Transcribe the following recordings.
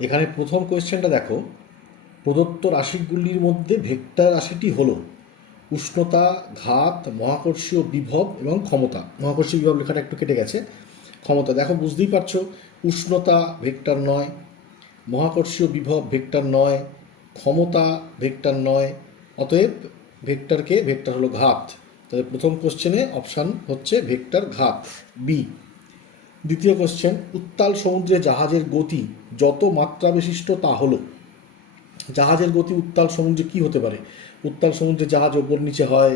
এখানে প্রথম কোয়েশ্চেনটা দেখো, প্রদত্ত রাশিগুলির মধ্যে ভেক্টর রাশিটি হলো উষ্ণতা, ঘাত, মহাকর্ষীয় বিভব এবং ক্ষমতা। মহাকর্ষীয় বিভব লেখাটা একটু কেটে গেছে। ক্ষমতা দেখো, বুঝতেই পারছো, উষ্ণতা ভেক্টর নয়, মহাকর্ষীয় বিভব ভেক্টর নয়, ক্ষমতা ভেক্টর নয়, অতএব ভেক্টর হলো ঘাত। তাহলে প্রথম কোশ্চেনে অপশান হচ্ছে ভেক্টর ঘাত, বি। দ্বিতীয় কোশ্চেন, উত্তাল সমুদ্রে জাহাজের গতি যত মাত্রা বিশিষ্ট তা হলো। জাহাজের গতি উত্তাল সমুদ্রে কি হতে পারে? উত্তাল সমুদ্রে জাহাজ ওপর নিচে হয়,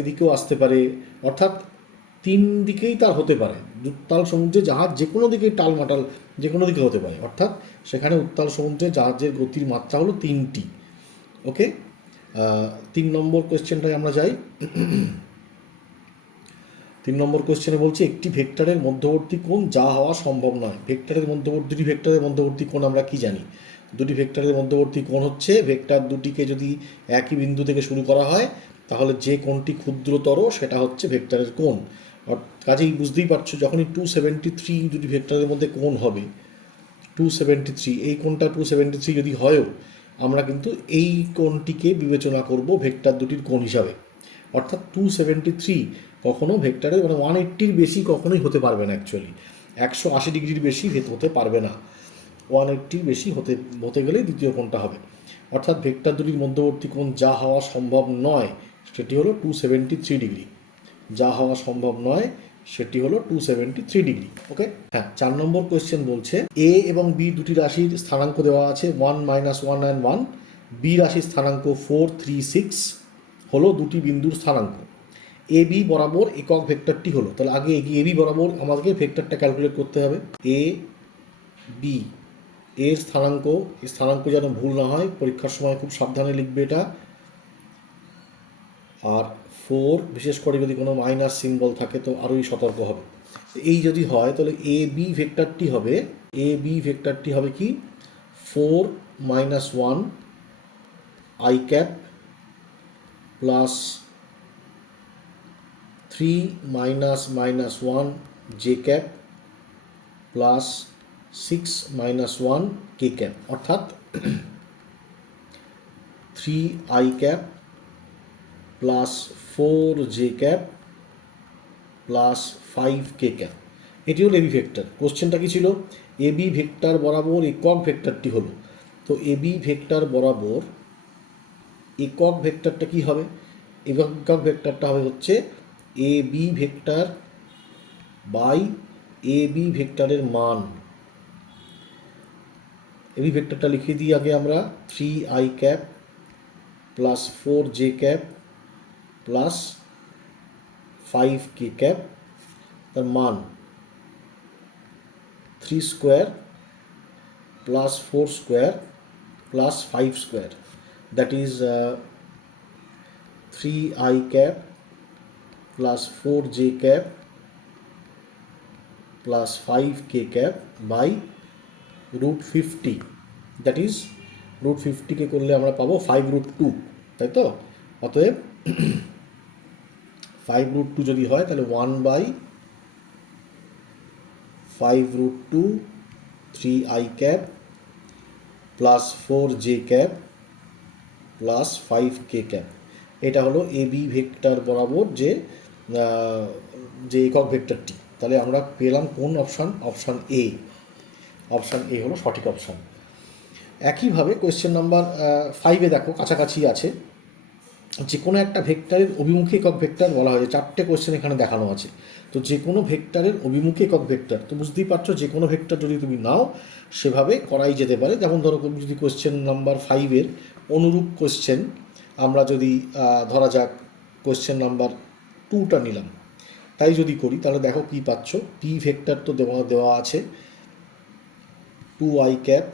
এদিকেও আসতে পারে, অর্থাৎ তিন দিকেই তার হতে পারে। উত্তাল সমুদ্রে জাহাজ যে কোনো দিকেই টালমাটাল যে কোনো দিকে হতে পারে, অর্থাৎ সেখানে উত্তাল সমুদ্রে জাহাজের গতির মাত্রা হলো 3টি। ওকে, 3 নম্বর কোয়েশ্চেনটায় আমরা যাই। 3 নম্বর কোয়েশ্চেনে বলছি, একটি ভেক্টরের মধ্যবর্তী কোণ যা হওয়া সম্ভব নয়। দুটি ভেক্টরের মধ্যবর্তী কোণ আমরা কি জানি? দুটি ভেক্টরের মধ্যবর্তী কোণ হচ্ছে, ভেক্টর দুটিকে যদি একই বিন্দু থেকে শুরু করা হয় তাহলে যে কোণটি ক্ষুদ্রতর সেটা হচ্ছে ভেক্টরের কোণ। কাজেই বুঝতেই পারছো, যখনই 273 দুটি ভেক্টরের মধ্যে কোণ হবে, 273, এই কোণটা 273 যদি হয়ও, আমরা কিন্তু এই কোণটিকে বিবেচনা করব ভেক্টর দুটির কোণ হিসাবে। অর্থাৎ 273 কখনো ভেক্টরের 180-র বেশি কখনোই হতে পারবে না। অ্যাকচুয়ালি 180 ডিগ্রির বেশি হতে পারবে না। 180-র বেশি হতে গেলেই দ্বিতীয় কোণটা হবে। অর্থাৎ ভেক্টর দুটির মধ্যবর্তী কোণ যা হওয়া সম্ভব নয় সেটি হলো 273 ডিগ্রি। যা হওয়া সম্ভব নয় সেটি হলো 273 ডিগ্রি। ওকে, হ্যাঁ। 4 নম্বর কোয়েশ্চেন বলছে, এ এবং বি দুটি রাশির স্থানাঙ্ক দেওয়া আছে 1, -1 and 1। বি রাশির স্থানাঙ্ক 4, 3, 6 হলো দুটি বিন্দুর স্থানাঙ্ক। এ বি বরাবর একক ভেক্টরটি হলো। তাহলে আগে এ বি বরাবর আমাদেরকে ভেক্টরটা ক্যালকুলেট করতে হবে। এ বি এর স্থানাঙ্ক যেন ভুল না হয়, পরীক্ষার সময় খুব সাবধানে লিখবে এটা। আর 4, বিশেষ করে যদি কোনো মাইনাস সিম্বল থাকে তো আরোই সতর্ক হবে। এই যদি হয় তাহলে এ বি ভেক্টরটি হবে কি, 4, -1 i cap plus 3, -1 J cap plus 6, -1 K cap, অর্থাৎ 3i cap plus 4 J cap plus 5 K cap. এটি হলো এবি ভেক্টর। কোশ্চেনটা কি ছিল? এবি ভেক্টর বরাবর একক ভেক্টরটি হলো। তো এবি ভেক্টর বরাবর একক ভেক্টরটা কি হবে? একক ভেক্টরটা হবে হচ্ছে A B vector by A B ভেক্টরের মান। এবি ভেক্টরটা লিখে দিই আগে আমরা, 3i cap plus 4 J cap plus 5 K cap, তার মান 3 square plus 4 square plus 5 square, that is 3i cap plus 4 J cap plus 5 K cap by √50, that is √50কে করলে আমরা পাবো 5√2, তাই তো? অতএব 5√2 যদি হয় তাহলে 1/5√2 3i cap plus 4 J cap plus 5 K cap. এটা হলো এ বি ভেক্টর বরাবর যে একক ভেক্টরটি। তাহলে আমরা পেলাম কোন অপশান? অপশান এ হলো সঠিক অপশান। একইভাবে কোয়েশ্চেন নাম্বার 5-এ দেখো, কাছাকাছি আছে। যে কোনো একটা ভেক্টরের অভিমুখী একক ভেক্টর বলা হয়েছে। 4টে কোয়েশ্চেন এখানে দেখানো আছে। তো যে কোনো ভেক্টরের অভিমুখী একক ভেক্টর, তো বুঝতেই পারছো যে কোনো ভেক্টর যদি তুমি নাও সেভাবে করাই যেতে পারে। যেমন ধরো তুমি যদি কোয়েশ্চেন নাম্বার 5-এর অনুরূপ কোয়েশ্চেন আমরা যদি ধরা যাক কোয়েশ্চেন নাম্বার 2টা নিলাম, তাই যদি করি তাহলে দেখো কি পাচ্ছ। পি ভেক্টর তো দেওয়া আছে 2i cap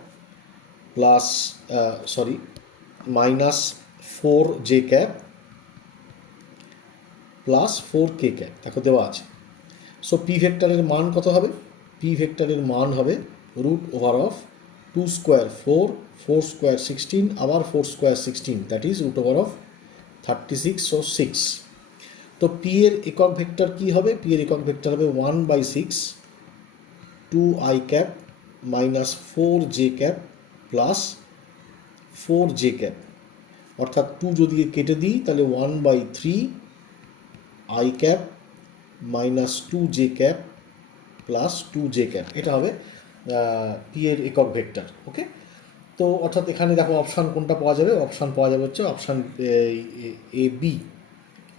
plus -4 J cap plus 4 কে ক্যাপ, দেখো দেওয়া আছে। সো পি ভেক্টরের মান কত হবে? পি ভেক্টরের মান হবে √2 স্কোয়ার 4, 4 স্কোয়ার 16, আবার 4 স্কোয়ার 16, দ্যাট ইজ √36, সো 6। তো পি এর একক ভেক্টর কি হবে? পি এর একক ভেক্টর হবে 1/6 2i cap minus 4j plus 4j, অর্থাৎ 2 যদি কেটে দিই তাহলে 1/3 মাইনাস 2j প্লাস 2j, এটা হবে পি এর একক ভেক্টর। ওকে, তো অর্থাৎ এখানে দেখো অপশান কোনটা পাওয়া যাবে, অপশান পাওয়া যাবে হচ্ছে option A B,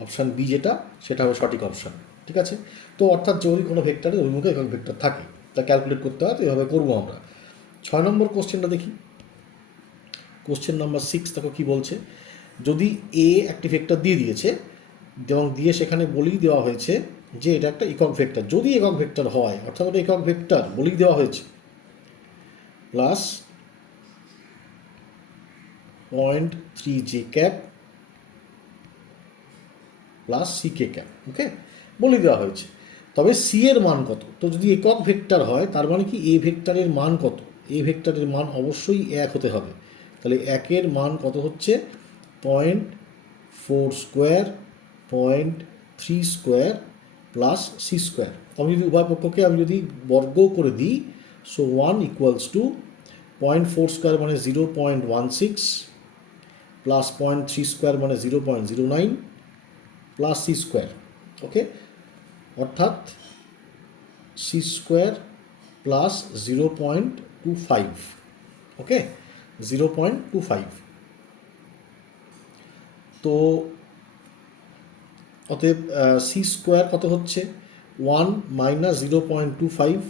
option B যেটা সেটা হবে সঠিক অপশান। ঠিক আছে, তো অর্থাৎ যদি কোনো ভেক্টরের অভিমুখে একক ভেক্টর থাকে তা ক্যালকুলেট করতে হয়, তো এভাবে করবো আমরা। 6 নম্বর কোশ্চেনটা দেখি। কোশ্চেন নাম্বার 6 দেখো কী বলছে, যদি এ একটি ভেক্টর দিয়ে দিয়েছে এবং দিয়ে সেখানে বলেই দেওয়া হয়েছে যে এটা একটা একক ভেক্টর, যদি একক ভেক্টর হয় অর্থাৎ ওটা একক ভেক্টর বলেই দেওয়া হয়েছে, প্লাস 0.3j প্লাস ck, ওকে, বলে দেওয়া হয়েছে। তবে সি এর মান কত, তো যদি একক ভেক্টর হয় তার মানে কি এ ভেক্টরের মান কত, এ ভেক্টরের মান অবশ্যই 1 হতে হবে। তাহলে 1-এর মান কত হচ্ছে 0.4² 0.3² প্লাস c²। আমি যদি উভয় পক্ষকে আমি যদি বর্গ করে দিই, সো 1 = 0.4² মানে 0.16 প্লাস 0.3² মানে 0.09 প্লাস c²। ওকে, অর্থাৎ c² প্লাস 0.25। ওকে, 0.25। তো অতএব c² কত হচ্ছে 1 মাইনাস 0.25,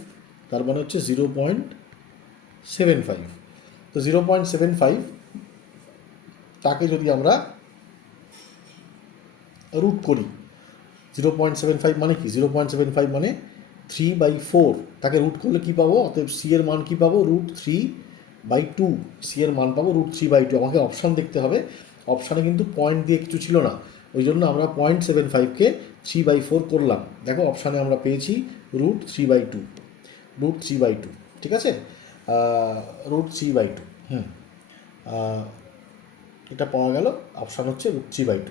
তার মানে হচ্ছে 0.75। তো 0.75 তাকে যদি আমরা রুট করি, 0.75 মানে কি, 0.75 মানে 3/4, তাকে রুট করলে কী পাবো, অতএব সি এর মান কী পাবো, √3/2, সি এর মান পাবো √3/2। আমাকে অপশান দেখতে হবে, অপশানে কিন্তু পয়েন্ট দিয়ে কিছু ছিল না, ওই জন্য আমরা 0.75কে 3/4 করলাম। দেখো অপশানে আমরা পেয়েছি √3/2, √3/2। ঠিক আছে, √3/2, এটা পাওয়া গেল, অপশান হচ্ছে √3/2।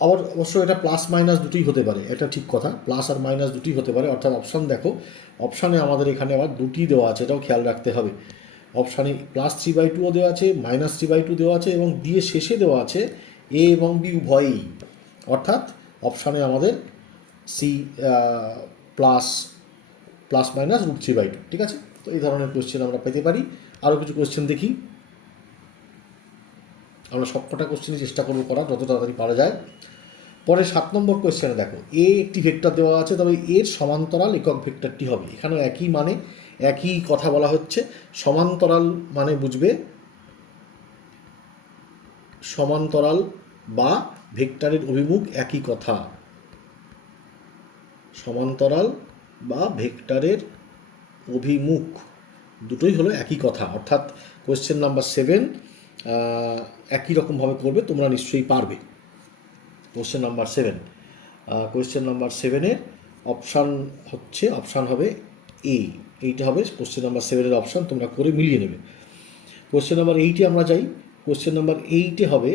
আবার অবশ্য এটা প্লাস মাইনাস দুটোই হতে পারে, এটা ঠিক কথা, প্লাস আর মাইনাস দুটোই হতে পারে। অর্থাৎ অপশান দেখো, অপশানে আমাদের এখানে আবার দুটি দেওয়া আছে, এটাও খেয়াল রাখতে হবে। অপশানে +3/2ও দেওয়া আছে, -3/2 দেওয়া আছে, এবং দিয়ে শেষে দেওয়া আছে এ এবং বি উভয়ই। অর্থাৎ অপশানে আমাদের সি প্লাস মাইনাস √3/2। ঠিক আছে, তো এই ধরনের কোয়েশ্চেন আমরা পেতে পারি। আরও কিছু কোয়েশ্চেন দেখি, আমরা সবকটা কোয়েশ্চেনই চেষ্টা করবো করার যত তাড়াতাড়ি পারা যায়। পরে 7 নম্বর কোয়েশ্চেনে দেখো, এ একটি ভেক্টর দেওয়া আছে, তবে এর সমান্তরাল একক ভেক্টরটি হবে। এখানেও একই মানে একই কথা বলা হচ্ছে। সমান্তরাল মানে বুঝবে সমান্তরাল বা ভেক্টরের অভিমুখ একই কথা, সমান্তরাল বা ভেক্টরের অভিমুখ দুটোই হলো একই কথা। অর্থাৎ কোয়েশ্চেন নাম্বার 7 একই রকমভাবে করবে, তোমরা নিশ্চয়ই পারবে। কোয়েশ্চেন নাম্বার 7, কোয়েশ্চেন নাম্বার 7-এর অপশান হবে এ, এইটা হবে কোয়েশ্চেন নাম্বার 7-এর অপশান, তোমরা করে মিলিয়ে নেবে। কোয়েশ্চেন নাম্বার 8-এ আমরা যাই। কোয়েশ্চেন নাম্বার 8-এ হবে,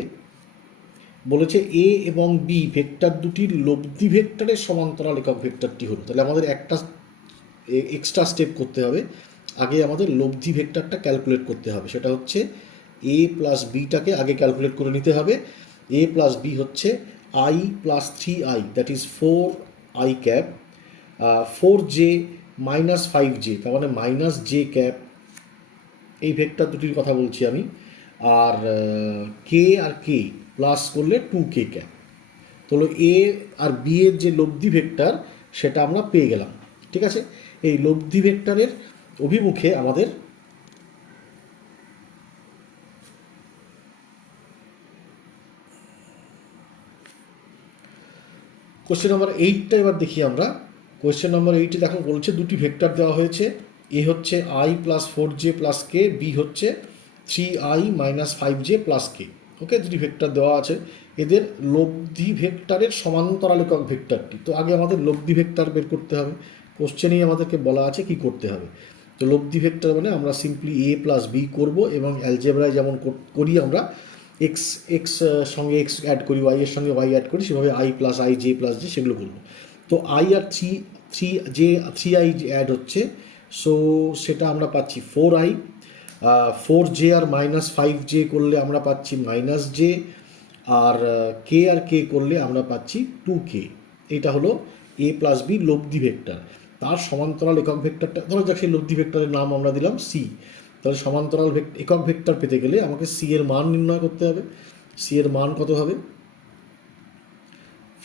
বলেছে এ এবং বি ভেক্টর দুটির লব্ধি ভেক্টরের সমান্তরাল একক ভেক্টরটি হলো। তাহলে আমাদের একটা এক্সট্রা স্টেপ করতে হবে, আগে আমাদের লব্ধি ভেক্টরটা ক্যালকুলেট করতে হবে। সেটা হচ্ছে এ প্লাস বিটাকে আগে ক্যালকুলেট করে নিতে হবে। এ প্লাস বি হচ্ছে i plus 3i, that is 4i cap, 4j minus 5j, তার মানে মাইনাস জে ক্যাপ, এই ভেক্টর দুটির কথা বলছি আমি। আর কে আর কে প্লাস করলে 2k ক্যাপ। তাহলে এ আর বি এর যে লব্ধি ভেক্টর সেটা আমরা পেয়ে গেলাম। ঠিক আছে, এই লব্ধি ভেক্টরের অভিমুখে আমাদের কোয়েশ্চেন নাম্বার 8টা এবার দেখি আমরা। কোয়েশ্চেন নাম্বার 8-এ দেখো বলছে দুটি ভেক্টর দেওয়া হয়েছে, এ হচ্ছে i plus 4j plus K, B হচ্ছে 3i মাইনাস 5j প্লাস কে। ওকে, দুটি ভেক্টর দেওয়া আছে, এদের লব্ধি ভেক্টরের সমান্তরাল একক ভেক্টরটি। তো আগে আমাদের লব্ধি ভেক্টর বের করতে হবে, কোশ্চেনেই আমাদেরকে বলা আছে কি করতে হবে। তো লব্ধি ভেক্টর মানে আমরা সিম্পলি এ প্লাস বি করবো, এবং অ্যালজেব্রায় যেমন করি আমরা এক্স সঙ্গে এক্স অ্যাড করি, ওয়াই এর সঙ্গে ওয়াই অ্যাড করি, সেভাবে I plus I J plus J সেগুলো করবো। তো আই আর থ্রি আই অ্যাড হচ্ছে সো সেটা আমরা পাচ্ছি 4i, 4j আর -5j করলে আমরা পাচ্ছি -j, আর কে আর কে করলে আমরা পাচ্ছি 2k। এটা হলো a প্লাস বি লব্ধি ভেক্টর। তার সমান্তরাল একক ভেক্টরটা ধরো যাক সেই লব্ধি ভেক্টরের নাম আমরা দিলাম সি। তাহলে সমান্তরাল একক ভেক্টর পেতে গেলে আমাকে সি এর মান নির্ণয় করতে হবে। সি এর মান কত হবে?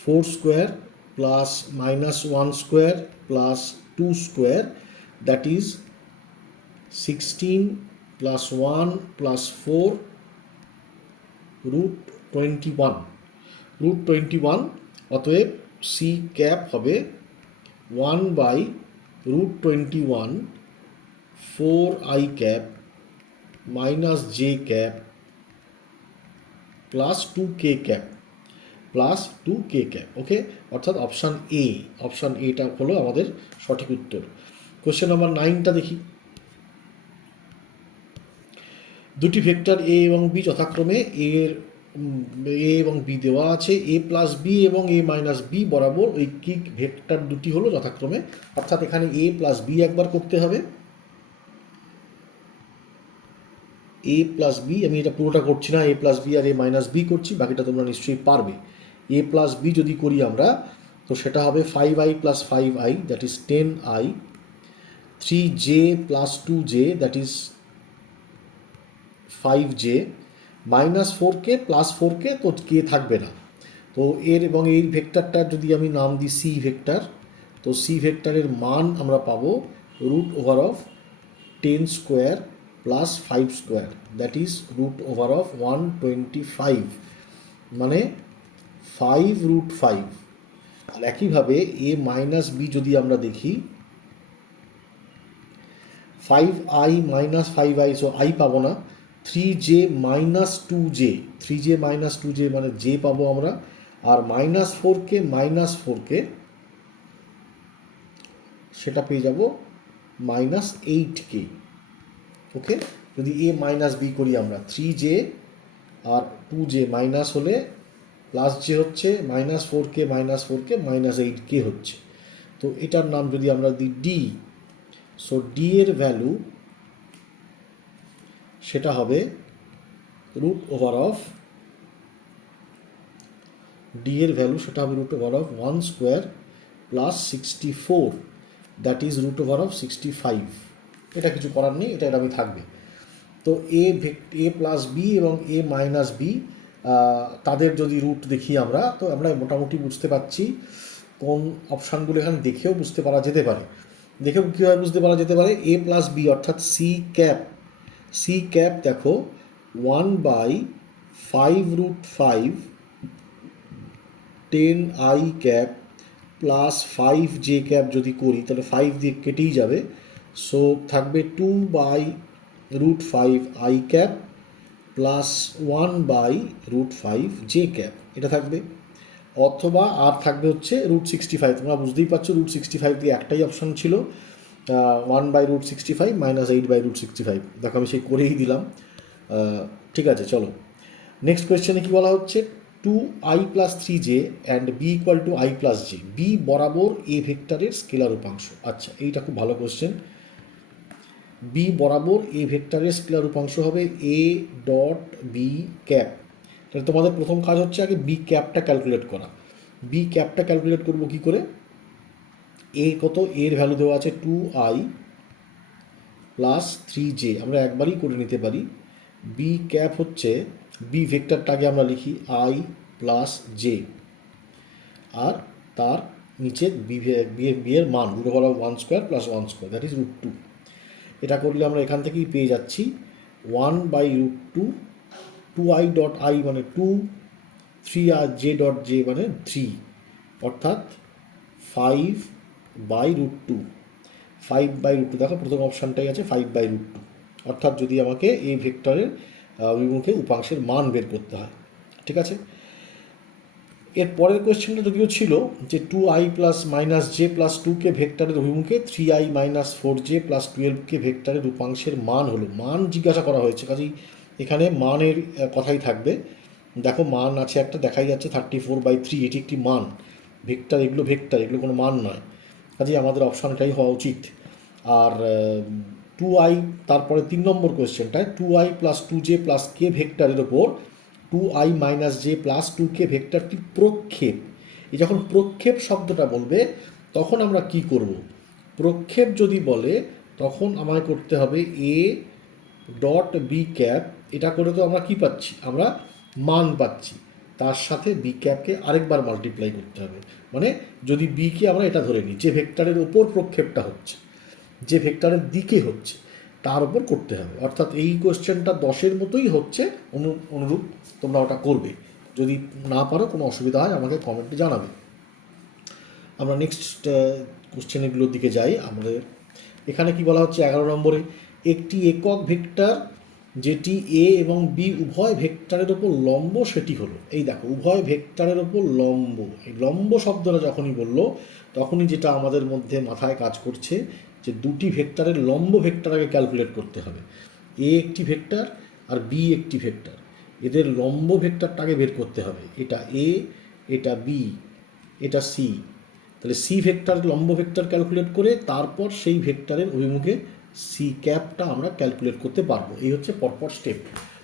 4 square plus -1 square plus 2 square, that is 16 plus 1 plus 4 √21। √21, অতএব সি ক্যাপ হবে 1/√21 4i cap minus J cap plus 2k cap plus 2k cap. Okay, অর্থাৎ অপশান এটা হলো আমাদের সঠিক উত্তর। কোশ্চেন নাম্বার 9টা দেখি। দুটি ভেক্টর এ এবং বি যথাক্রমে এ এবং বি দেওয়া আছে, এ প্লাস বি এবং এ মাইনাস বি বরাবর ঐকিক ভেক্টর দুটি হলো যথাক্রমে। অর্থাৎ এখানে এ প্লাস বি একবার করতে হবে, এ প্লাস বি, আমি এটা পুরোটা করছি না, এ প্লাস বি আর এ মাইনাস বি করছি, বাকিটা তোমরা নিশ্চয়ই পারবে। এ প্লাস বি যদি করি আমরা, তো সেটা হবে 5i plus 5i, that is 10i, 3j plus 2j, that is 5j, -4k plus 4k, তো কে থাকবে না। তো এর এবং এই ভেক্টরটার যদি আমি নাম দিই সি ভেক্টর, তো সি ভেক্টরের মান আমরা পাবো √10 square plus 5 square, that is √125, মানে 5√5। আর একইভাবে এ মাইনাস বি যদি আমরা দেখি, 5i minus 5i, so I পাবো না, 3j minus 2j, 3j minus 2j মানে জে পাবো আমরা, আর -4k সেটা পেয়ে যাব -8k। ওকে, যদি এ মাইনাস বি করি আমরা, 3j আর 2j মাইনাস হলে প্লাস জে হচ্ছে, -4k -8k হচ্ছে। তো এটার নাম যদি আমরা দিই ডি, সো ডি এর ভ্যালু সেটা হবে √1 স্কোয়ার প্লাস 64, দ্যাট ইজ √65। এটা কিছু করার নেই, এটা এরকমই থাকবে। তো এ প্লাস বি এবং এ মাইনাস বি তাদের যদি রুট দেখি আমরা, তো আমরা মোটামুটি বুঝতে পারছি কোন অপশানগুলো এখানে দেখেও বুঝতে পারা যেতে পারে। দেখেও কীভাবে বুঝতে পারা যেতে পারে? এ প্লাস বি অর্থাৎ সি ক্যাপ দেখো 1/5√5 10i cap plus 5j cap যদি করি, তাহলে 5 দিয়ে কেটেই যাবে, সো থাকবে 2/√5i cap plus 1/√5j cap, এটা থাকবে। অথবা আর থাকবে হচ্ছে √65, তোমরা বুঝতেই পারছো √65 দিয়ে একটাই অপশান ছিল, 1/√65 -8/√65। দেখো আমি সেই করেই দিলাম। ঠিক আছে, চলো নেক্সট কোয়েশ্চেনে কী বলা হচ্ছে, 2i plus 3j and B equal to i plus j, B বরাবর এ ভেক্টরের স্কেলার উপাংশ। আচ্ছা, এইটা খুব ভালো কোয়েশ্চেন। বি বরাবর এ ভেক্টরের স্কেলার উপাংশ হবে এ ডট বি ক্যাপ। তাহলে তোমাদের প্রথম কাজ হচ্ছে আগে বি ক্যাপটা ক্যালকুলেট করা। বি ক্যাপটা ক্যালকুলেট করবো কী করে? এ কত, এর ভ্যালু দেওয়া আছে 2i প্লাস 3j, আমরা একবারই করে নিতে পারি। বি ক্যাপ হচ্ছে, বি ভেক্টরটাকে আমরা লিখি i প্লাস জে, আর তার নিচে বি এর মান √1 square plus 1 square, that is √2। এটা করলে আমরা এখান থেকেই পেয়ে যাচ্ছি 1/√2, 2i ডট আই মানে 2, 3j ডট j মানে 3, অর্থাৎ 5/√2। 5/√2, দেখো প্রথম অপশানটাই আছে 5/√2, অর্থাৎ যদি আমাকে এই ভেক্টরের অভিমুখে উপাংশের মান বের করতে হয়। ঠিক আছে, এর পরের কোয়েশ্চেনটা যদিও ছিল যে 2i plus minus J plus 2k ভেক্টরের অভিমুখে 3i minus 4j plus 12k ভেক্টরের উপাংশের মান হলো, মান জিজ্ঞাসা করা হয়েছে, কাজেই এখানে মানের কথাই থাকবে। দেখো মান আছে একটা, দেখাই যাচ্ছে 34/3, এটি একটি মান। এগুলো ভেক্টর, এগুলো কোনো মান নয়, কাজেই আমাদের অপশানটাই হওয়া উচিত। আর 2i, তারপরে 3 নম্বর কোয়েশ্চেনটায় 2i প্লাস 2j প্লাস কে ভেক্টরের ওপর 2i minus J plus 2k ভেক্টরটি প্রক্ষেপ। এই যখন প্রক্ষেপ শব্দটা বলবে তখন আমরা কি করব? প্রক্ষেপ যদি বলে তখন আমায় করতে হবে এ ডট বি ক্যাপ, এটা করে তো আমরা কি পাচ্ছি? আমরা মান পাচ্ছি, তার সাথে বি ক্যাপকে আরেকবার মাল্টিপ্লাই করতে হবে। মানে যদি বিকে আমরা এটা ধরে নিই যে ভেক্টরের ওপর প্রক্ষেপটা হচ্ছে, যে ভেক্টরের দিকে হচ্ছে তার উপর করতে হবে। অর্থাৎ এই কোয়েশ্চেনটা 10-এর মতোই হচ্ছে, অনুরূপ তোমরা ওটা করবে। যদি না পারো কোনো অসুবিধা হয় আমাকে কমেন্টে জানাবে। আমরা নেক্সট কোশ্চেনগুলোর দিকে যাই। আমাদের এখানে কি বলা হচ্ছে 11 নম্বরে, একটি একক ভেক্টর যেটি এ এবং বি উভয় ভেক্টরের ওপর লম্ব সেটি হলো। এই দেখো, উভয় ভেক্টরের ওপর লম্ব, এই লম্ব শব্দটা যখনই বললো তখনই যেটা আমাদের মধ্যে মাথায় কাজ করছে যে দুটি ভেক্টরের লম্ব ভেক্টর আগে ক্যালকুলেট করতে হবে। এ একটি ভেক্টর আর বি একটি ভেক্টর, এদের লম্ব ভেক্টরটা আগে বের করতে হবে। এটা এ, এটা বি, এটা সি। তাহলে সি ভেক্টর লম্ব ভেক্টর ক্যালকুলেট করে তারপর সেই ভেক্টরের অভিমুখে সি ক্যাপটা আমরা ক্যালকুলেট করতে পারবো। এই হচ্ছে পরপর স্টেপ।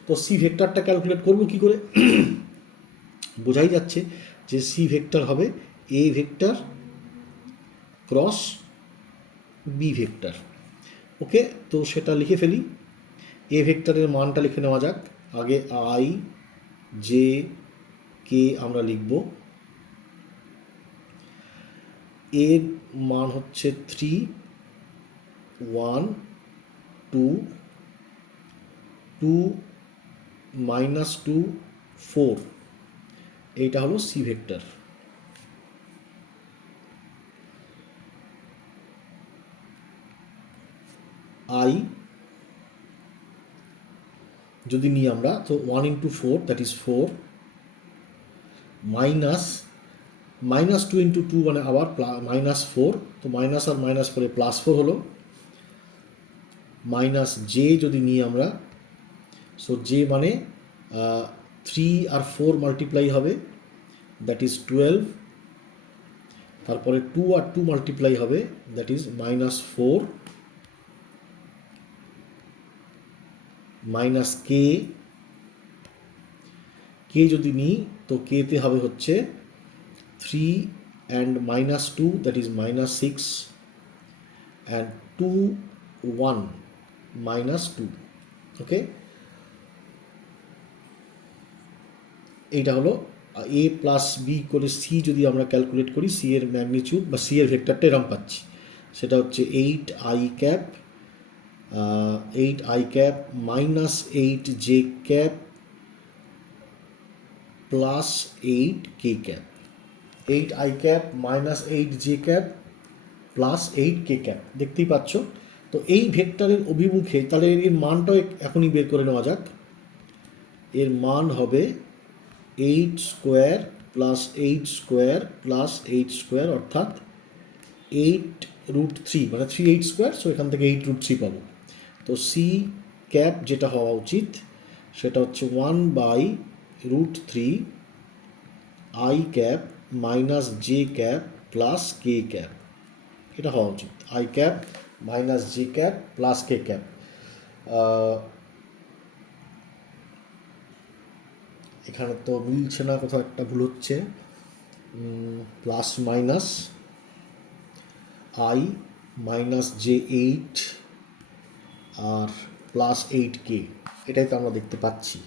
তো সি ভেক্টরটা ক্যালকুলেট করবো কি করে? বোঝাই যাচ্ছে যে সি ভেক্টর হবে A vector cross B vector. Okay, তো সেটা লিখে ফেলি। এ ভেক্টরের মানটা লিখে নেওয়া যাক। আগে আই জে কে আমরা লিখব। এর মান হচ্ছে 3, 1, 2, 2, -2, 4। এইটা হলো সি ভেক্টর। আই যদি নিই আমরা, তো 1 × 4 দ্যাট ইজ 4, -2 × 2 মানে আবার -4, তো মাইনাস আর মাইনাস পরে +4 হলো। মাইনাস জে যদি নিই আমরা, সো জে মানে 3 আর 4 মাল্টিপ্লাই হবে, দ্যাট ইজ 12। তারপরে 2 আর 2 মাল্টিপ্লাই হবে, দ্যাট ইজ -4 মাইনাস কে। কে যদি নিই তো কেতে হবে হচ্ছে 3 and -2 দ্যাট ইজ -6 and 2, 1, -2। ওকে, এইটা হলো এ প্লাস বি করে সি যদি আমরা ক্যালকুলেট করি, সি এর ম্যাগনিটিউড বা সি এর ভেক্টরটা এরম পাচ্ছি। সেটা হচ্ছে 8i cap, 8i cap -8j cap plus 8k cap. 8i cap -8j cap plus 8k cap, দেখতেই পাচ্ছ। তো এই ভেক্টরের অভিমুখে তাহলে এর মানটাও এখনই বের করে নেওয়া যাক। এর মান হবে 8² প্লাস 8² প্লাস 8², অর্থাৎ 8√3, মানে 3/8²। সো এখান থেকে 8√3 পাবো। তো সি ক্যাপ যেটা হওয়া উচিত সেটা হচ্ছে 1/√3 I cap minus J cap plus K cap, এটা হওয়া উচিত। I cap minus J cap plus K cap. এখানে তো মিলছে না, কোথাও একটা ভুল হচ্ছে। Plus minus I minus J 8 আর প্লাস 8k, এটাই তো আমরা দেখতে পাচ্ছি।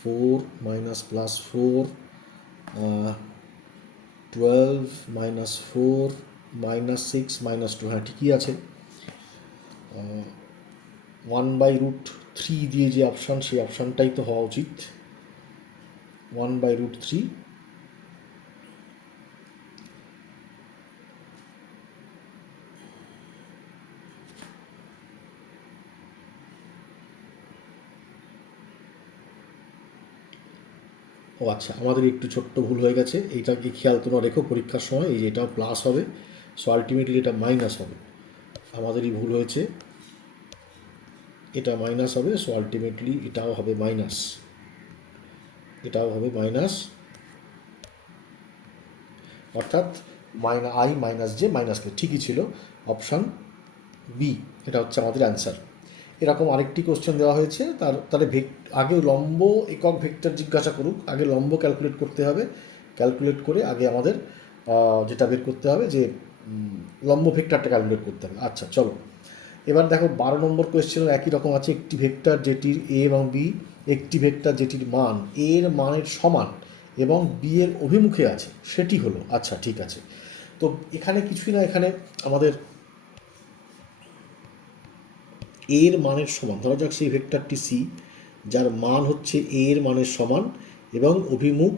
4 মাইনাস প্লাস 4, 12 মাইনাস 4 -6 -2, হ্যাঁ ঠিকই আছে। 1/√3 দিয়ে যে অপশান, সেই অপশানটাই তো হওয়া উচিত। 1/√3। ও আচ্ছা, আমাদের একটু ছোট্ট ভুল হয়ে গেছে, এইটাকে খেয়াল তোমরা রেখো পরীক্ষার সময়। এই যে এটাও প্লাস হবে, সো আলটিমেটলি এটা মাইনাস হবে। আমাদেরই ভুল হয়েছে, এটা মাইনাস হবে, সো আলটিমেটলি এটাও হবে মাইনাস, এটাও হবে মাইনাস। অর্থাৎ আই মাইনাস জে মাইনাস কে, ঠিকই ছিল অপশান বি, এটা হচ্ছে আমাদের অ্যান্সার। এরকম আরেকটি কোশ্চেন দেওয়া হয়েছে, তাহলে আগে লম্ব একক ভেক্টর জিজ্ঞাসা করুক, আগে লম্ব ক্যালকুলেট করতে হবে, ক্যালকুলেট করে আগে আমাদের যেটা বের করতে হবে যে লম্ব ভেক্টরটা ক্যালকুলেট করতে হবে। আচ্ছা চলো, এবার দেখো 12 নম্বর কোয়েশ্চেনও একই রকম আছে। একটি ভেক্টর যেটির এ এবং বি, একটি ভেক্টর যেটির মান এ এর মানের সমান এবং বি এর অভিমুখে আছে সেটি হলো, আচ্ছা ঠিক আছে। তো এখানে কিছুই না, এখানে আমাদের এর মানের সমান, ধরা যাক সেই ভেক্টরটি সি, যার মান হচ্ছে এ এর মানের সমান এবং অভিমুখ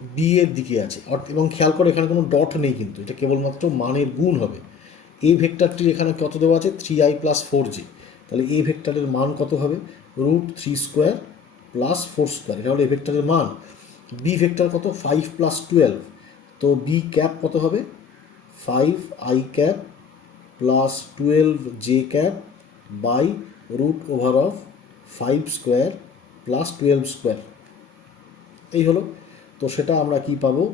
বি এর দিকে আছে, এবং খেয়াল করে এখানে কোনো ডট নেই কিন্তু, এটা কেবলমাত্র মানের গুণ হবে। এই ভেক্টরটির এখানে কত দেওয়া আছে, 3i প্লাস 4j, তাহলে এই ভেক্টরের মান কত হবে, √3 স্কোয়ার প্লাস 4 স্কোয়ার, এটা হলো এই ভেক্টরের মান। বি ভেক্টর কত, 5 প্লাস 12, তো বি ক্যাপ কত হবে, 5i cap plus 12j cap by √5 square plus 12 square, এই হলো। তো সেটা আমরা কি পাবো,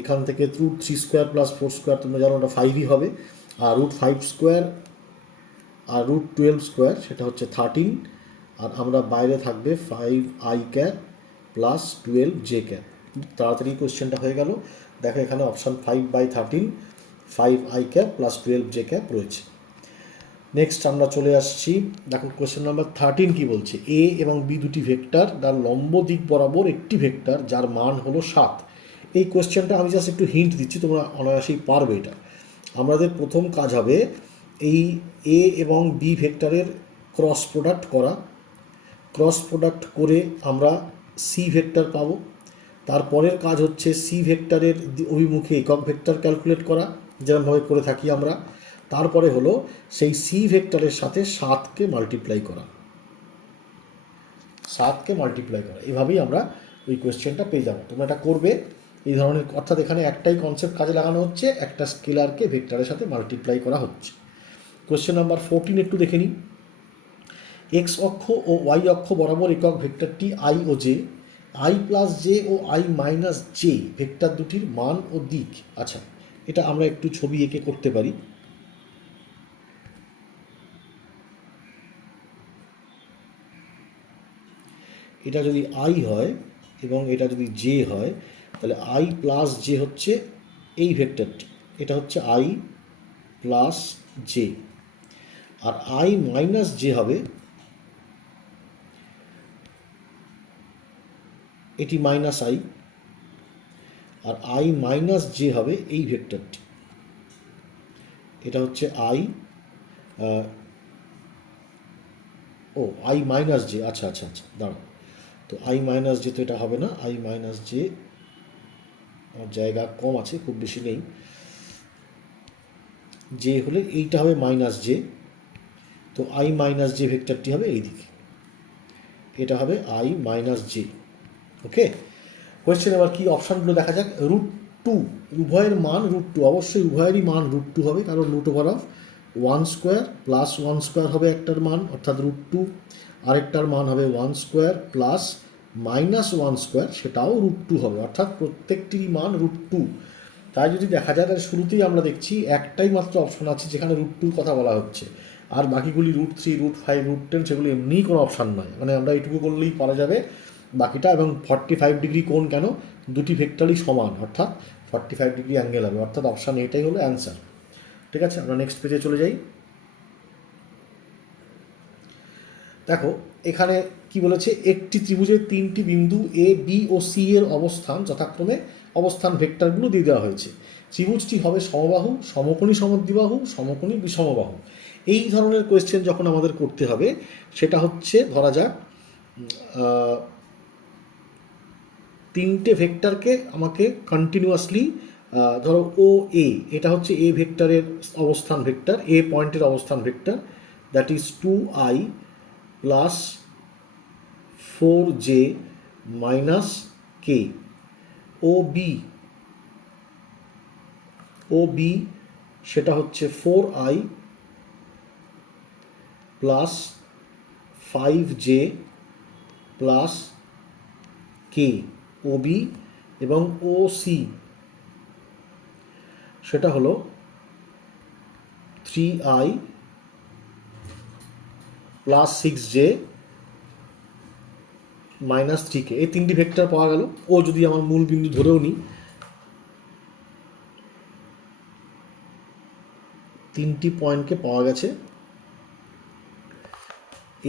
এখান থেকে √3 স্কোয়ার প্লাস 4 স্কোয়ার, তোমরা জানো ওটা 5ই হবে, আর √5 স্কোয়ার আর √12 স্কোয়ার সেটা হচ্ছে 13, আর আমরা বাইরে থাকবে 5i cap plus 12j cap. তাড়াতাড়ি কোয়েশ্চেনটা হয়ে গেল। দেখো এখানে option 5/13, 5i cap plus 12j cap রয়েছে। নেক্সট আমরা চলে আসছি, দেখো কোয়েশ্চেন নাম্বার 13 কি বলছে, এ এবং বি দুটি ভেক্টর যার লম্ব দিক বরাবর একটি ভেক্টর যার মান হলো 7। এই কোয়েশ্চেনটা আমি জাস্ট একটু হিন্ট দিচ্ছি, তোমরা অনায়াসেই পারবে এটা। আমাদের প্রথম কাজ হবে এই এ এবং বি ভেক্টরের ক্রস প্রোডাক্ট করা, ক্রস প্রোডাক্ট করে আমরা সি ভেক্টর পাবো। তারপরের কাজ হচ্ছে সি ভেক্টরের অভিমুখে একক ভেক্টর ক্যালকুলেট করা, যেরকমভাবে করে থাকি আমরা। তারপরে হলো সেই সি ভেক্টরের সাথে 7কে মাল্টিপ্লাই করা, 7কে মাল্টিপ্লাই করা, এভাবেই আমরা ওই কোয়েশ্চেনটা পেয়ে যাবো। তোমরা এটা করবে এই ধরনের, অর্থাৎ এখানে একটাই কনসেপ্ট কাজে লাগানো হচ্ছে, একটা স্কেলারকে ভেক্টরের সাথে মাল্টিপ্লাই করা হচ্ছে। কোয়েশ্চেন নাম্বার 14 একটু দেখে নিই। এক্স অক্ষ ও ওয়াই অক্ষ বরাবর একক ভেক্টরটি আই ও জে, আই প্লাস জে ও আই মাইনাস জে ভেক্টর দুটির মান ও দিক। আচ্ছা, এটা আমরা একটু ছবি এঁকে করতে পারি। এটা যদি আই হয় এবং এটা যদি জে হয়, তাহলে আই প্লাস জে হচ্ছে এই ভেক্টরটি, এটা হচ্ছে আই প্লাস জে, আর আই মাইনাস জে হবে, এটি মাইনাস আই, আর আই মাইনাস জে হবে এই ভেক্টরটি, এটা হচ্ছে আই, ও আই মাইনাস জে, আচ্ছা আচ্ছা আচ্ছা দাঁড়াও, তো আই মাইনাস জে তো এটা হবে না, আই মাইনাস জে, আমার জায়গা কম আছে, খুব বেশি নেই, জে হলে এইটা হবে মাইনাস জে, তো আই মাইনাস জে ভেক্টরটি হবে এই দিকে, এটা হবে I minus J. Okay, question এবার কি অপশানগুলো দেখা যাক। √2, উভয়ের মান √2, অবশ্যই উভয়েরই মান √2 হবে, কারণ √1 স্কোয়ার প্লাস 1 স্কোয়ার হবে একটার মান, অর্থাৎ √2, আরেকটার মান হবে 1 স্কোয়ার প্লাস -1 স্কোয়ার, সেটাও √2 হবে, অর্থাৎ প্রত্যেকটিরই মান √2। তাই যদি দেখা যায়, তাহলে শুরুতেই আমরা দেখছি একটাই মাত্র অপশন আছে যেখানে √2 কথা বলা হচ্ছে, আর বাকিগুলি √3, √5, √10 সেগুলো এমনিই কোনো অপশান নয়, মানে আমরা এইটুকু করলেই পারা যাবে বাকিটা। এবং 45 ডিগ্রি কোণ কেন, দুটি ভেক্টরই সমান, অর্থাৎ 45 ডিগ্রি অ্যাঙ্গেল হবে, অর্থাৎ অপশান এটাই হলো অ্যান্সার। ঠিক আছে, আমরা নেক্সট পেজে চলে যাই। দেখো এখানে কি বলেছে, একটি ত্রিভুজের 3টি বিন্দু এ বি ও সি এর অবস্থান যথাক্রমে অবস্থান ভেক্টরগুলো দিয়ে দেওয়া হয়েছে। ত্রিভুজটি হবে সমবাহু, সমকোণী সমদ্বিবাহু, সমকোণী বিষমবাহু। এই ধরনের কোয়েশ্চেন যখন আমাদের করতে হবে, সেটা হচ্ছে ধরা যাক 3টে ভেক্টরকে আমাকে কন্টিনিউয়াসলি, ধরো ও এ, এটা হচ্ছে এ ভেক্টরের অবস্থান ভেক্টর, এ পয়েন্টের অবস্থান vector, that is 2i plus 4j minus K. O B সেটা হচ্ছে 4i plus 5j plus K, O B. এবং ও সি সেটা হলো 3i plus 6j minus 3k, এই তিনটি ভেক্টর পাওয়া গেল। ও যদি আমার মূল বিন্দু ধরেও নিই, তিনটি পয়েন্টকে পাওয়া গেছে,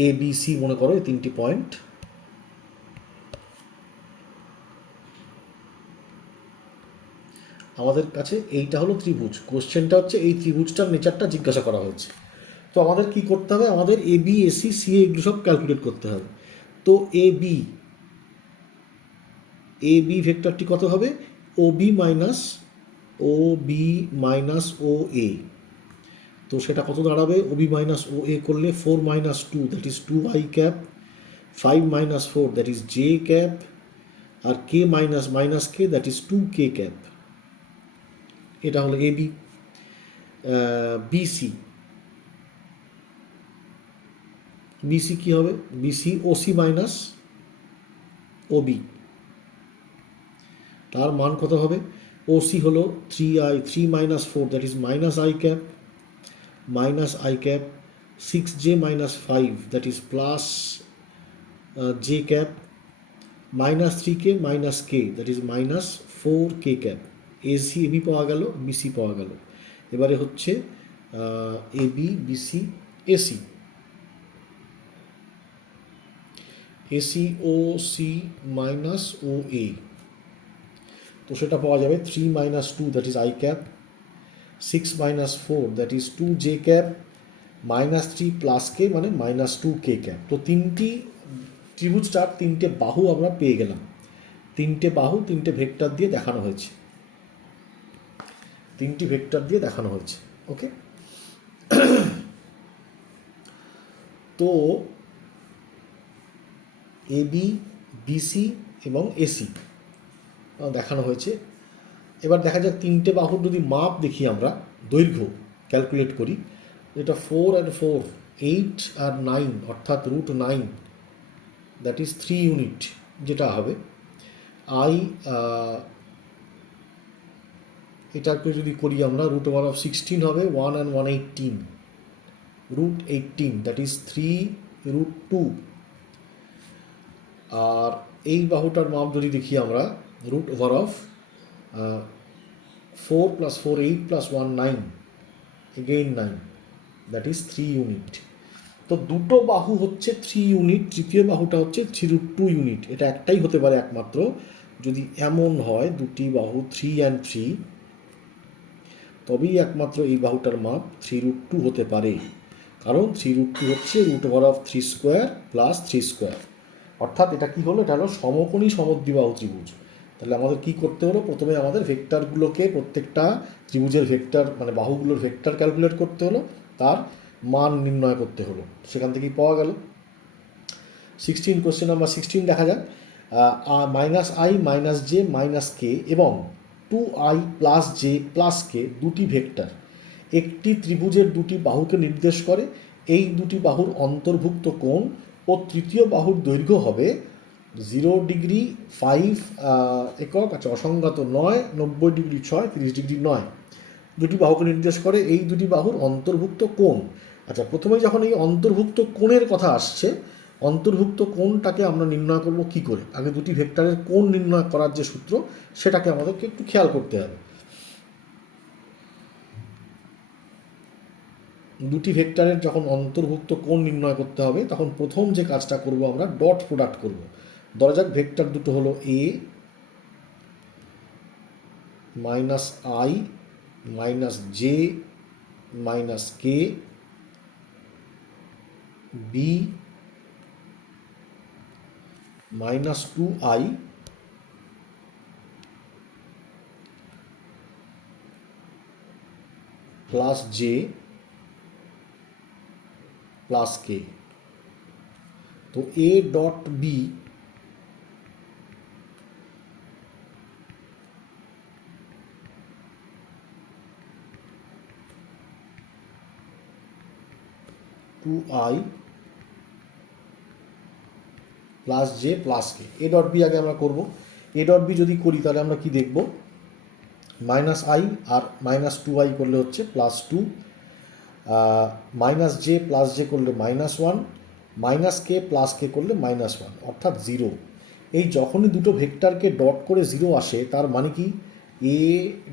এ বি সি মনে করো এই তিনটি পয়েন্ট। আমাদের কাছে এইটা হলো ত্রিভুজ, কোশ্চেনটা হচ্ছে এই ত্রিভুজটার নেচারটা জিজ্ঞাসা করা হয়েছে। তো আমাদের কি করতে হবে, আমাদের এ বি এসি সি এগুলো সব ক্যালকুলেট করতে হবে। তো এ বি ভেক্টরটি কত হবে, ও বি মাইনাস ও এ। তো সেটা কত দাঁড়াবে, ও বি মাইনাস ও এ করলে 4 minus 2 that is 2i cap, 5 minus 4 that is J cap, আর K minus K that is 2k cap. এটা হলো এ বি। বিসি কি হবে, BC OC minus O B, তার মান কত হবে, ওসি হলো 3 minus 4 that is minus I cap 6j minus 5 that is plus J cap, minus 3k minus K that is minus 4k cap. AB পাওয়া গেল, BC পাওয়া গেল। এবারে হচ্ছে AB BC AC, O C minus O A. তো সেটা পাওয়া যাবে 3 minus 2 that is I cap, 6 minus 4 that is 2j cap, minus 3 plus K মানে মাইনাস 2k ক্যাপ। তো তিনটি ত্রিভুজটার তিনটে বাহু আমরা পেয়ে গেলাম, তিনটে বাহু তিনটে ভেক্টর দিয়ে দেখানো হয়েছে, তিনটি ভেক্টর দিয়ে দেখানো হয়েছে। ওকে, তো এবি বিসি এবং এসি দেখানো হয়েছে। এবার দেখা যাক তিনটে বাহুর যদি মাপ দেখি, আমরা দৈর্ঘ্য ক্যালকুলেট করি, এটা 4 আর 4 8 আর 9 অর্থাৎ √9 দ্যাট ইজ 3 ইউনিট যেটা হবে। আই এটাকে যদি করি আমরা, √16 হবে 1 and 118, √18 দ্যাট ইজ 3√2। আর এই বাহুটার মাপ যদি দেখি আমরা, √4 + 4 8 + 1 9, again 9 দ্যাট ইজ 3 ইউনিট। তো দুটো বাহু হচ্ছে 3 ইউনিট, তৃতীয় বাহুটা হচ্ছে 3√2 ইউনিট। এটা একটাই হতে পারে একমাত্র, যদি এমন হয় দুটি বাহু 3 and 3, তবেই একমাত্র এই বাহুটার মাপ 3√2 হতে পারে। কারণ 3√2 হচ্ছে √3² + 3²। অর্থাৎ এটা কি হলো, এটা হলো সমকোণী সমদ্বিবাহু ত্রিভুজ। তাহলে আমাদের কি করতে হলো, প্রথমে আমাদের ভেক্টরগুলোকে, প্রত্যেকটা ত্রিভুজের ভেক্টর মানে বাহুগুলোর ভেক্টর ক্যালকুলেট করতে হলো, তার মান নির্ণয় করতে হলো, সেখান থেকেই পাওয়া গেল। 16 কোশ্চেন নাম্বার 16 দেখা যাক। -i - j - k এবং 2i + j + k দুটি ভেক্টর একটি ত্রিভুজের দুটি বাহুকে নির্দেশ করে। এই দুটি বাহুর অন্তর্ভুক্ত কোণ ও তৃতীয় বাহুর দৈর্ঘ্য হবে 0 ডিগ্রি 5 একক, আচ্ছা অসংজ্ঞাত 9, 90 ডিগ্রি 6, 30 ডিগ্রি 9। দুটি বাহুকে নির্দেশ করে এই দুটি বাহুর অন্তর্ভুক্ত কোণ। আচ্ছা, প্রথমে যখন এই অন্তর্ভুক্ত কোণের কথা আসছে, অন্তর্ভুক্ত কোণটাকে আমরা নির্ণয় করব কি করে, আগে দুটি ভেক্টরের কোণ নির্ণয় করার যে সূত্র সেটাকে আমাদেরকে একটু খেয়াল করতে হবে। দুটি ভেক্টরের যখন অন্তর্ভুক্ত কোণ নির্ণয় করতে হবে, তখন প্রথম যে কাজটা করব আমরা ডট প্রোডাক্ট করব। ধরা যাক ভেক্টর দুটো হলো a -i - j - k, b -2i plus j plus k। তো a dot b2i plus j plus k, a dot B আগে আমরা করব। a ডট বি যদি করি তাহলে আমরা কি দেখব, মাইনাস আই আর মাইনাস টু আই করলে হচ্ছে plus two, minus J plus J করলে minus one, minus K plus K করলে মাইনাস ওয়ান, অর্থাৎ জিরো। এই যখনই দুটো ভেক্টরকে ডট করে জিরো আসে তার মানে কি এ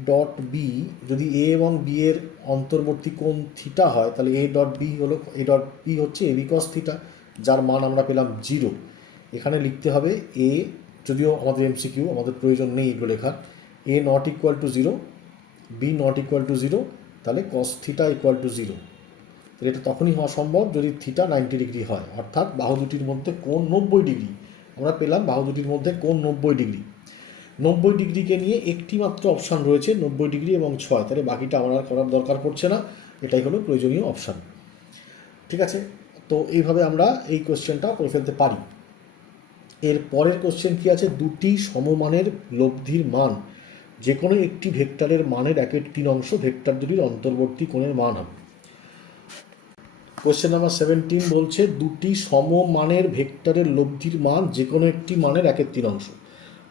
ডট বি, যদি এ এবং বি এর অন্তর্বর্তী কোণ থিটা হয় তাহলে এ ডট বি হলো, এ ডট বি হচ্ছে এ বি কস থিটা, যার মান আমরা পেলাম জিরো। এখানে লিখতে হবে এ, যদিও আমাদের এমসিকিউ, আমাদের প্রয়োজন নেই এগুলো লেখার, A not equal to zero, B not equal to zero, তাহলে cos theta equal to zero. তাহলে এটা তখনই হওয়া সম্ভব যদি থিটা 90 ডিগ্রি হয়, অর্থাৎ বাহু দুটির মধ্যে কোণ 90 ডিগ্রি। আমরা পেলাম বাহু দুটির মধ্যে কোণ 90 ডিগ্রি। 90 ডিগ্রিকে নিয়ে একটি মাত্র অপশান রয়েছে, 90 ডিগ্রি এবং 6, তাহলে বাকিটা আমার আর করার দরকার পড়ছে না, এটাই হলো প্রয়োজনীয় অপশান। ঠিক আছে, তো এইভাবে আমরা এই কোশ্চেনটা করে ফেলতে পারি। এর পরের কোশ্চেন কি আছে, দুটি সমমানের লব্ধির মান যে কোনো একটি ভেক্টরের মানের 1/3 ভেক্টর দুটির অন্তর্বর্তী কোণের মান হবে। কোশ্চেন নাম্বার 17 বলছে দুটি সমমানের ভেক্টরের লব্ধির মান যে কোনো একটি মানের 1/3,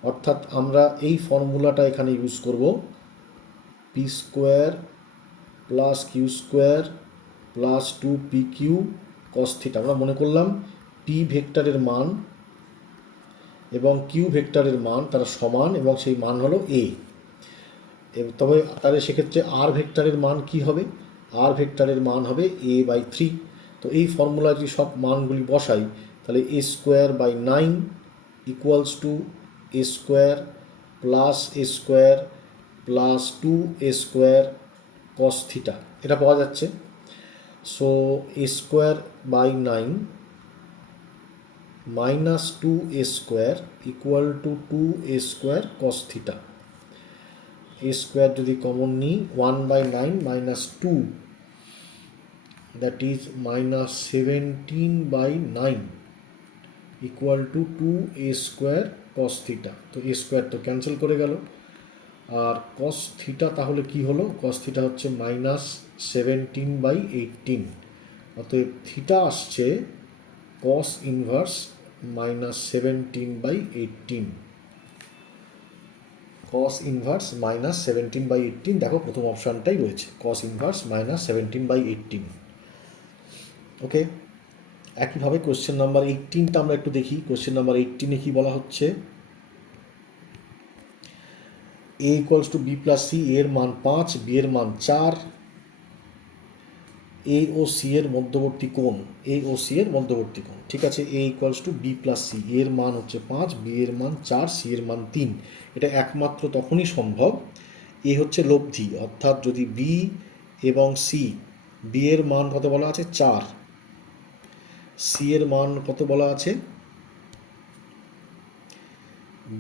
অর্থাৎ আমরা এই ফর্মুলাটা এখানে ইউজ করব, P square plus Q square plus 2pq cos theta. আমরা মনে করলাম পি ভেক্টরের মান এবং কিউ ভেক্টরের মান তারা সমান এবং সেই মান হলো এ। তবে তাহলে সেক্ষেত্রে আর ভেক্টরের মান কি হবে, আর ভেক্টরের মান হবে a/3। তো এই ফর্মুলা যদি সব মানগুলি বসাই তাহলে A square by 9 equals to A square plus A square plus 2a square cos theta, এটা পাওয়া যাচ্ছে। So A square by 9 minus 2a square equal to 2a square cos theta. A square যদি common নিই 1/9 minus 2, that is minus 17/9 equal to 2a square cos theta. তো A square তো cancel করে গেল, আর cos theta তাহলে কি হলো, cos theta হচ্ছে মাইনাস 17/18, অতএব থিটা আসছে cos inverse minus 17/18, cos inverse minus 17/18। দেখো প্রথম অপশানটাই রয়েছে, কস ইনভার্স মাইনাস 17/18। ওকে, একইভাবে কোশ্চেন নাম্বার 18টা আমরা একটু দেখি। কোশ্চেন নাম্বার 18-এ কী বলা হচ্ছে, A equals to B plus C, এর মান 5, বি এর মান 4, এ ও সি এর মধ্যবর্তী কোণ, এ ও সি এর মধ্যবর্তী কোণ। ঠিক আছে, A equals to B plus C, এর মান হচ্ছে 5, বি এর মান 4, সি এর মান 3। এটা একমাত্র তখনই সম্ভব এ হচ্ছে লব্ধি, অর্থাৎ যদি বি এবং সি, বি এর মান কত বলা আছে 4, সি এর মান কত বলা আছে,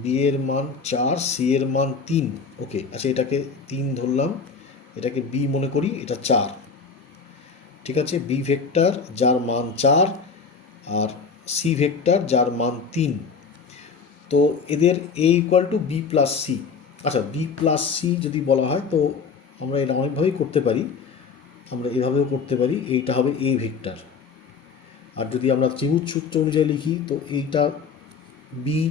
বি এর মান 4, সি এর মান 3। ওকে, আচ্ছা এটাকে 3 ধরলাম, এটাকে বি মনে করি, এটা 4। ঠিক আছে, বি ভেক্টর যার মান 4 আর সি ভেক্টর যার মান 3। তো এদের A equal to B plus C. আচ্ছা, বি প্লাস সি যদি বলা হয় তো আমরা এটা অনেকভাবেই করতে পারি, আমরা এভাবেও করতে পারি, এইটা হবে এ ভেক্টর। আর যদি আমরা ত্রিভুজ সূত্র অনুযায়ী লিখি তো এইটা বি,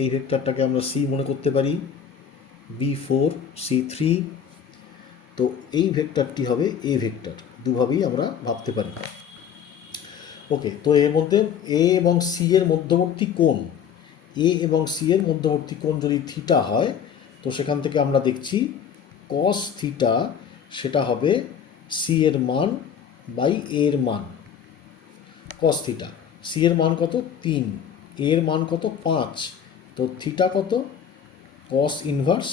এই ভেক্টরটাকে আমরা সি মনে করতে পারি, B4 C3। তো এই ভেক্টরটি হবে এ ভেক্টর, দুভাবেই আমরা ভাবতে পারি। ওকে, তো এর মধ্যে এ এবং সি এর মধ্যবর্তী কোণ, এ এবং সি এর মধ্যবর্তী কোণ যদি থিটা হয় তো সেখান থেকে আমরা দেখছি কস থিটা সেটা হবে সি এর মান বাই এর মান। কস থিটা, সি এর মান কত 3, এর মান কত 5, তো থিটা কত কস ইনভার্স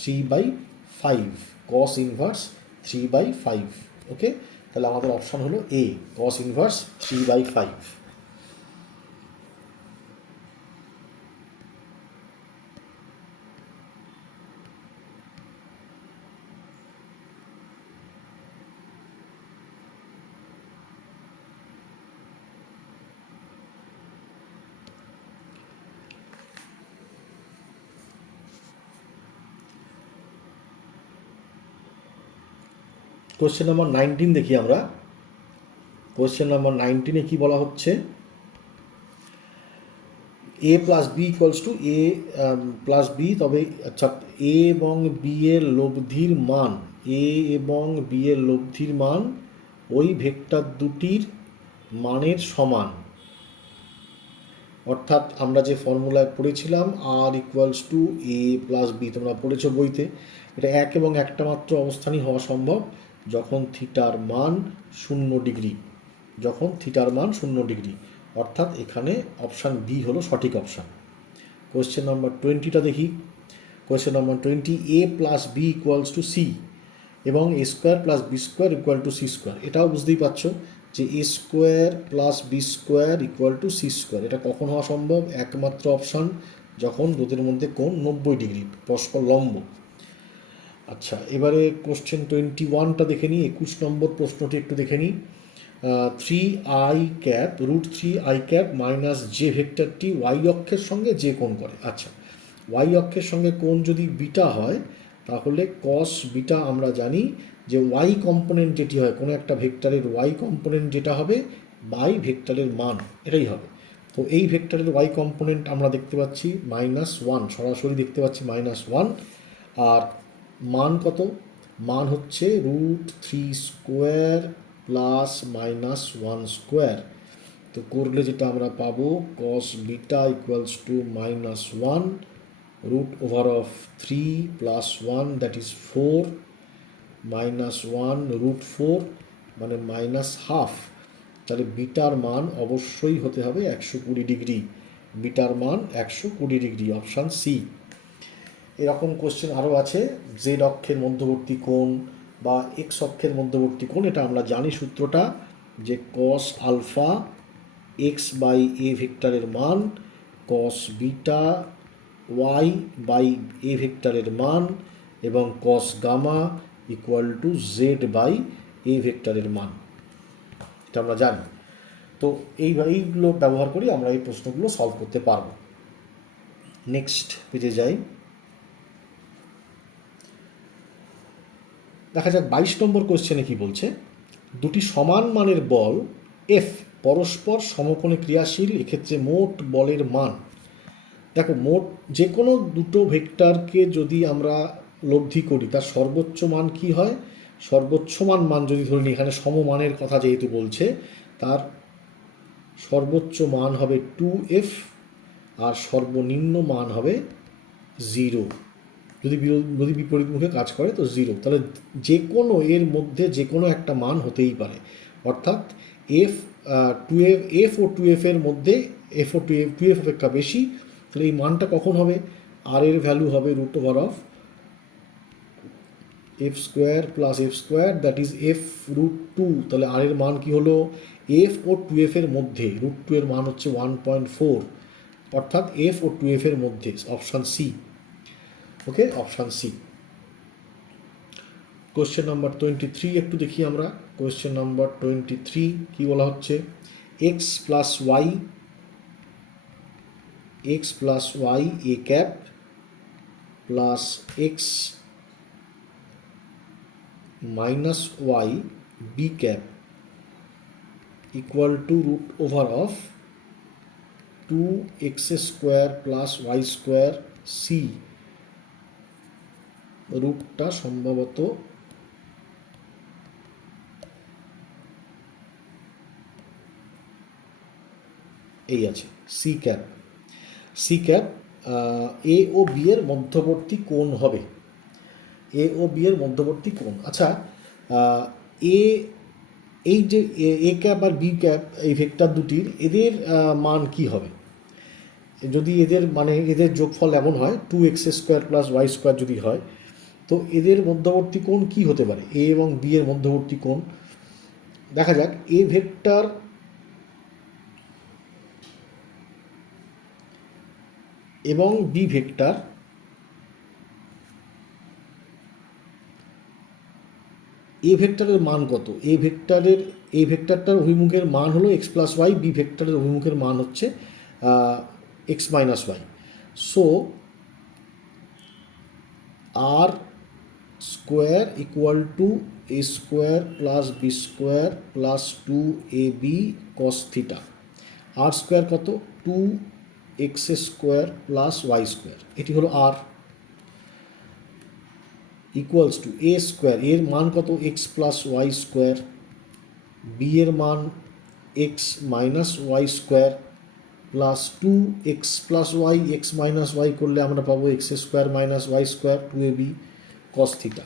3/5, কস ইনভার্স 3/5। ওকে, তাহলে আমাদের অপশান হলো A, cos inverse 3/5। Question number 19 দেখি আমরা। কোয়েশ্চেন নাম্বার 19-এ কী বলা হচ্ছে, A plus B equals to A plus B, তবে আচ্ছা এ এবং বি এর লব্ধির মান, এ এবং বি এর লব্ধির মান ওই ভেক্টর দুটির মানের সমান। অর্থাৎ আমরা যে ফর্মুলায় পড়েছিলাম R equals to A plus B, তোমরা পড়েছো বইতে, এটা এক এবং একটা মাত্র অবস্থানই হওয়া সম্ভব যখন থিটার মান 0 ডিগ্রি, যখন থিটার মান 0 ডিগ্রি। অর্থাৎ এখানে অপশান বি হলো সঠিক অপশান। কোয়েশ্চেন নাম্বার 20টা দেখি। Question number 20, A plus B equals to C এবং A square plus B square equal to C square. এটাও বুঝতেই পারছো যে A square plus B square equal to C square, এটা কখন হওয়া সম্ভব? একমাত্র অপশান যখন দুটোর মধ্যে কোণ 90 ডিগ্রি, পরস্পর লম্ব। আচ্ছা, এবারে কোশ্চেন 21টা দেখে নিই। 21 নম্বর প্রশ্নটি একটু দেখে নিই। 3i √3i মাইনাস যে ভেক্টরটি ওয়াই অক্ষের সঙ্গে যে কোণ করে। আচ্ছা, ওয়াই অক্ষের সঙ্গে কোণ যদি বিটা হয় তাহলে কস বিটা আমরা জানি যে ওয়াই কম্পোনেন্ট যেটি হয় কোনো একটা ভেক্টরের ওয়াই কম্পোনেন্ট যেটা হবে বাই ভেক্টরের মান, এটাই হবে। তো এই ভেক্টরের ওয়াই কম্পোনেন্ট আমরা দেখতে পাচ্ছি -1, সরাসরি দেখতে পাচ্ছি -1। আর মান কত? মান হচ্ছে √3² প্লাস -1 স্কোয়ার। তো করলে যেটা আমরা পাবো কস beta equals to -1 √3 plus 1 that is 4, -1 √4 মানে -1/2। তাহলে বিটার মান অবশ্যই হতে হবে 120 ডিগ্রি। বিটার মান 120 ডিগ্রি, অপশান সি। এরকম কোশ্চেন আরও আছে। জেড অক্ষের মধ্যবর্তী কোণ বা এক্স অক্ষের মধ্যবর্তী কোণ, এটা আমরা জানি সূত্রটা যে cos alpha X by A ভেক্টরের মান, cos beta Y by A ভেক্টরের মান এবং cos gamma equal to Z by A ভেক্টরের মান, এটা আমরা জানি। তো এইগুলো ব্যবহার করি আমরা এই প্রশ্নগুলো সলভ করতে পারবো। নেক্সট পেজে যাই। দেখা যাক 22 নম্বর কোশ্চেনে কি বলছে। দুটি সমান মানের বল এফ পরস্পর সমকোণে ক্রিয়াশীল, এক্ষেত্রে মোট বলের মান। দেখো, মোট যে কোনো দুটো ভেক্টরকে যদি আমরা লব্ধি করি তার সর্বোচ্চ মান কি হয়? সর্বোচ্চ মান যদি ধরে নিই, এখানে সমমানের কথা যেহেতু বলছে, তার সর্বোচ্চ মান হবে 2f আর সর্বনিম্ন মান হবে 0। যদি বিপরীতমুখে কাজ করে তো 0। তাহলে যে কোনো এর মধ্যে যে কোনো একটা মান হতেই পারে। অর্থাৎ এফ ও 2f এর মধ্যে এফ ও 2f অপেক্ষা বেশি, তাহলে এই মানটা কখন হবে? আর এর ভ্যালু হবে √f² plus f² that is f√2। তাহলে আর এর মান কি হলো? এফ ও 2f এর মধ্যে, √2 এর মান হচ্ছে 1.4, অর্থাৎ এফ ও 2f এর মধ্যে, অপশান সি। ওকে, অপশান সি। কোয়েশ্চেন নাম্বার 23 একটু দেখি আমরা। কোয়েশ্চেন নাম্বার 23 কি বলা হচ্ছে? X plus Y A cap plus X minus Y B cap equal to √2x² plus y² C. রুটটা সম্ভবত এই আছে, সি ক্যাপ। এ ও বি এর মধ্যবর্তী কোণ হবে, এ ও বি এর মধ্যবর্তী কোণ। আচ্ছা, এই যে A cap R B cap এই ভেক্টর দুটির এদের মান কি হবে? যদি এদের যোগফল এমন হয় 2x² প্লাস y² যদি হয়, তো এদের মধ্যবর্তী কোণ কি হতে পারে? এ এবং বি এর মধ্যবর্তী কোণ দেখা যাক। এ ভেক্টর এবং বি ভেক্টর, এ ভেক্টরের মান কত? এ ভেক্টরটার অভিমুখের মান হলো x প্লাস ওয়াই, বি ভেক্টরের অভিমুখের মান হচ্ছে x minus Y. So R square equal to a² plus b² plus 2ab cos theta. R square কত? X square plus Y square, এটি হলো R, equals to A square, এর মান কত X plus Y square, B এর মান X minus Y square plus two X plus Y, X minus Y করলে আমরা পাবো X square minus Y square, two A B cos theta.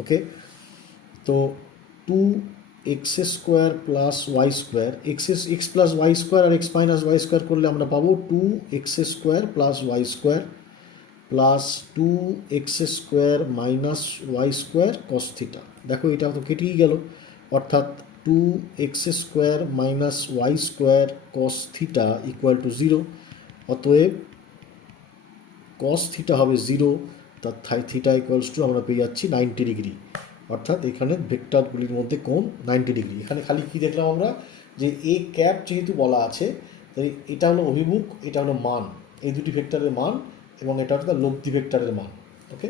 Okay, তো two X square plus Y square, X plus Y square আর X minus Y square করলে আমরা পাবো two X square plus Y square plus two X square minus Y square cos theta. দেখো এটা তো কেটেই গেল, অর্থাৎ two X square minus Y square cos theta equal to zero. অতএব কস থিটা হবে জিরো, তার থিটা ইকুয়ালস টু আমরা পেয়ে যাচ্ছি 90 ডিগ্রি, অর্থাৎ এখানে ভেক্টরগুলির মধ্যে কোণ 90 ডিগ্রি। এখানে খালি কি দেখলাম আমরা, যে এ ক্যাপ যেহেতু বলা আছে, তাই এটা হলো অভিমুখ, এটা হলো মান, এই দুটি ভেক্টরের মান, এবং এটা হচ্ছে তার লব্ধি ভেক্টরের মান। ওকে,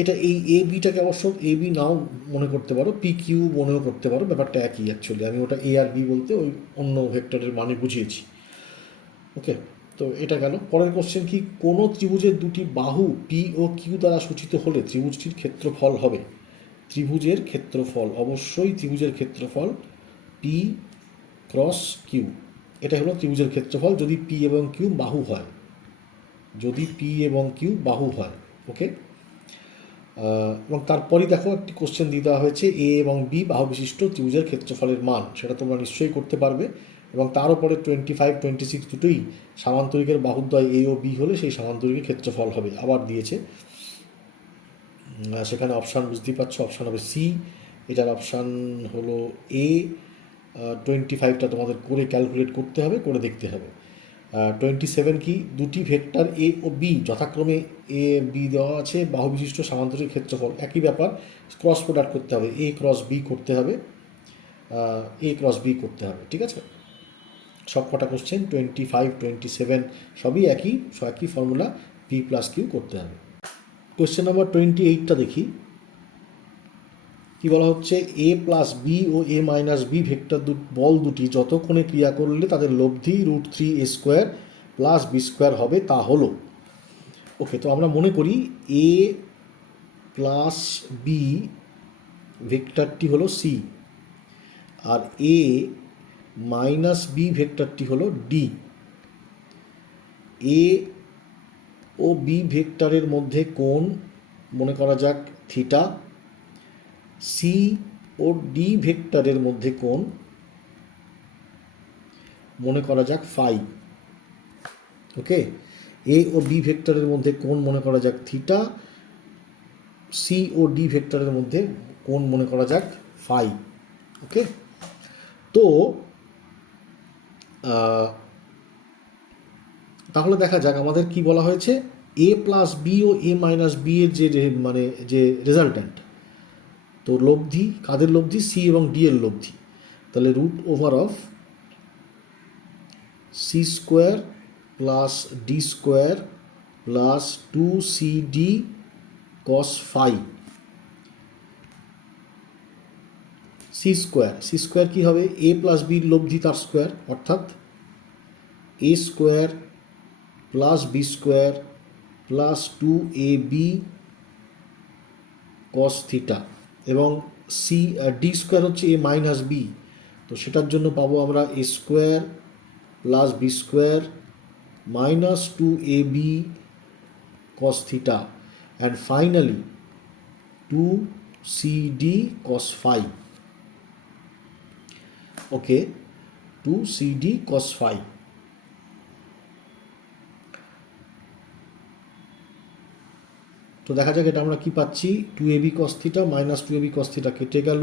এটা এই এ বিটাকে অবশ্য এ বি নাও মনে করতে পারো, পি কিউ মনেও করতে পারো, ব্যাপারটা একই অ্যাকচুয়ালি। আমি ওটা এ আর বি বলতে ওই অন্য ভেক্টরের মানে বুঝিয়েছি। ওকে, তো এটা গেল। পরের কোশ্চেন কি, কোনো ত্রিভুজের দুটি বাহু পি ও কিউ দ্বারা সূচিত হলে ত্রিভুজটির ক্ষেত্রফল হবে। ত্রিভুজের ক্ষেত্রফল, অবশ্যই ত্রিভুজের ক্ষেত্রফল পি ক্রস কিউ, এটা হলো ত্রিভুজের ক্ষেত্রফল যদি পি এবং কিউ বাহু হয়, যদি পি এবং কিউ বাহু হয়। ওকে, এবং তারপরই দেখো একটি কোশ্চেন দিয়ে দেওয়া হয়েছে এ এবং বি বাহু বিশিষ্ট ত্রিভুজের ক্ষেত্রফলের মান, সেটা তোমরা নিশ্চয়ই করতে পারবে। এবং তার উপরে 25, 26 দুটোই সামান্তরিকের বাহুদ্বয় এ ও বি হলে সেই সামান্তরিকের ক্ষেত্রফল হবে, আবার দিয়েছে সেখানে অপশান বুঝতেই পারছো, অপশান হবে সি, এটার অপশান হলো এ। 25টা তোমাদের করে ক্যালকুলেট করতে হবে, করে দেখতে হবে। 27 কি, দুটি ভেক্টর এ ও বি যথাক্রমে এ বি দেওয়া আছে, বাহু বিশিষ্ট সামান্তরিক ক্ষেত্রফল, একই ব্যাপার, ক্রস প্রোডাক্ট করতে হবে, এ ক্রস বি করতে হবে, এ ক্রস বি করতে হবে। ঠিক আছে, সব কটা কোশ্চেন 25, 27 সবই একই ফর্মুলা, পি প্লাস কিউ করতে হবে। কোশ্চেন নাম্বার 28টা দেখি, কি বলা হচ্ছে, এ প্লাস বি ও এ মাইনাস বি ভেক্টর বল দুটি যত কোণে ক্রিয়া করলে তাদের লব্ধি √3 a square plus B square হবে তা হলো। ওকে, তো আমরা মনে করি এ প্লাস বি ভেক্টরটি হলো সি, আর এ মাইনাস বি ভেক্টরটি হলো ডি। এ ও বি ভেক্টরের মধ্যে কোণ মনে করা যাক থিটা, সি ও ডি ভেক্টরের মধ্যে কোণ মনে করা যাক ফাই। ওকে, এ ও বি ভেক্টরের মধ্যে কোণ মনে করা যাক থিটা, সি ও ডি ভেক্টরের মধ্যে কোণ মনে করা যাক ফাই। ওকে, তো তাহলে দেখা যাক আমাদের কি বলা হয়েছে, এ প্লাস বি ও এ মাইনাস বি এর যে রেজাল্ট্যান্ট, তো লব্ধি কাদের লব্ধি, সি এবং ডি এর লব্ধি, তাহলে √over C square plus D square plus 2cd cos phi. C square কী হবে, এ প্লাস বির লব্ধি তার স্কোয়ার, অর্থাৎ A square plus B square plus 2ab cos theta, এবং ডি স্কোয়ার হচ্ছে এ মাইনাস বি, তো সেটার জন্য পাবো আমরা A square plus B square minus 2ab cos theta, and finally 2cd cos phi. Okay, 2cd cos phi। তো দেখা যাক এটা আমরা কি পাচ্ছি, 2ab cos theta minus 2ab cos theta কেটে গেল,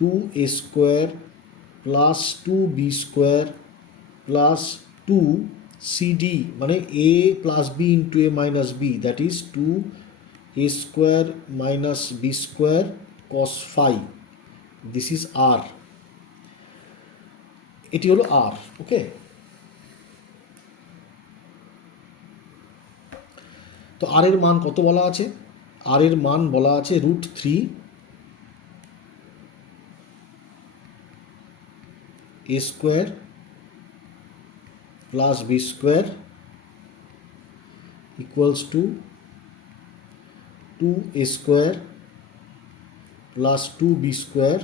2a square plus 2b square plus 2cd, মানে a plus b into a minus b, that is 2a square minus b square cos phi, this is R, এটি হলো আর। ওকে, তো আর এর মান কত বলা আছে, আর এর মান বলা আছে √3 A square plus B square equals to 2a square plus 2b square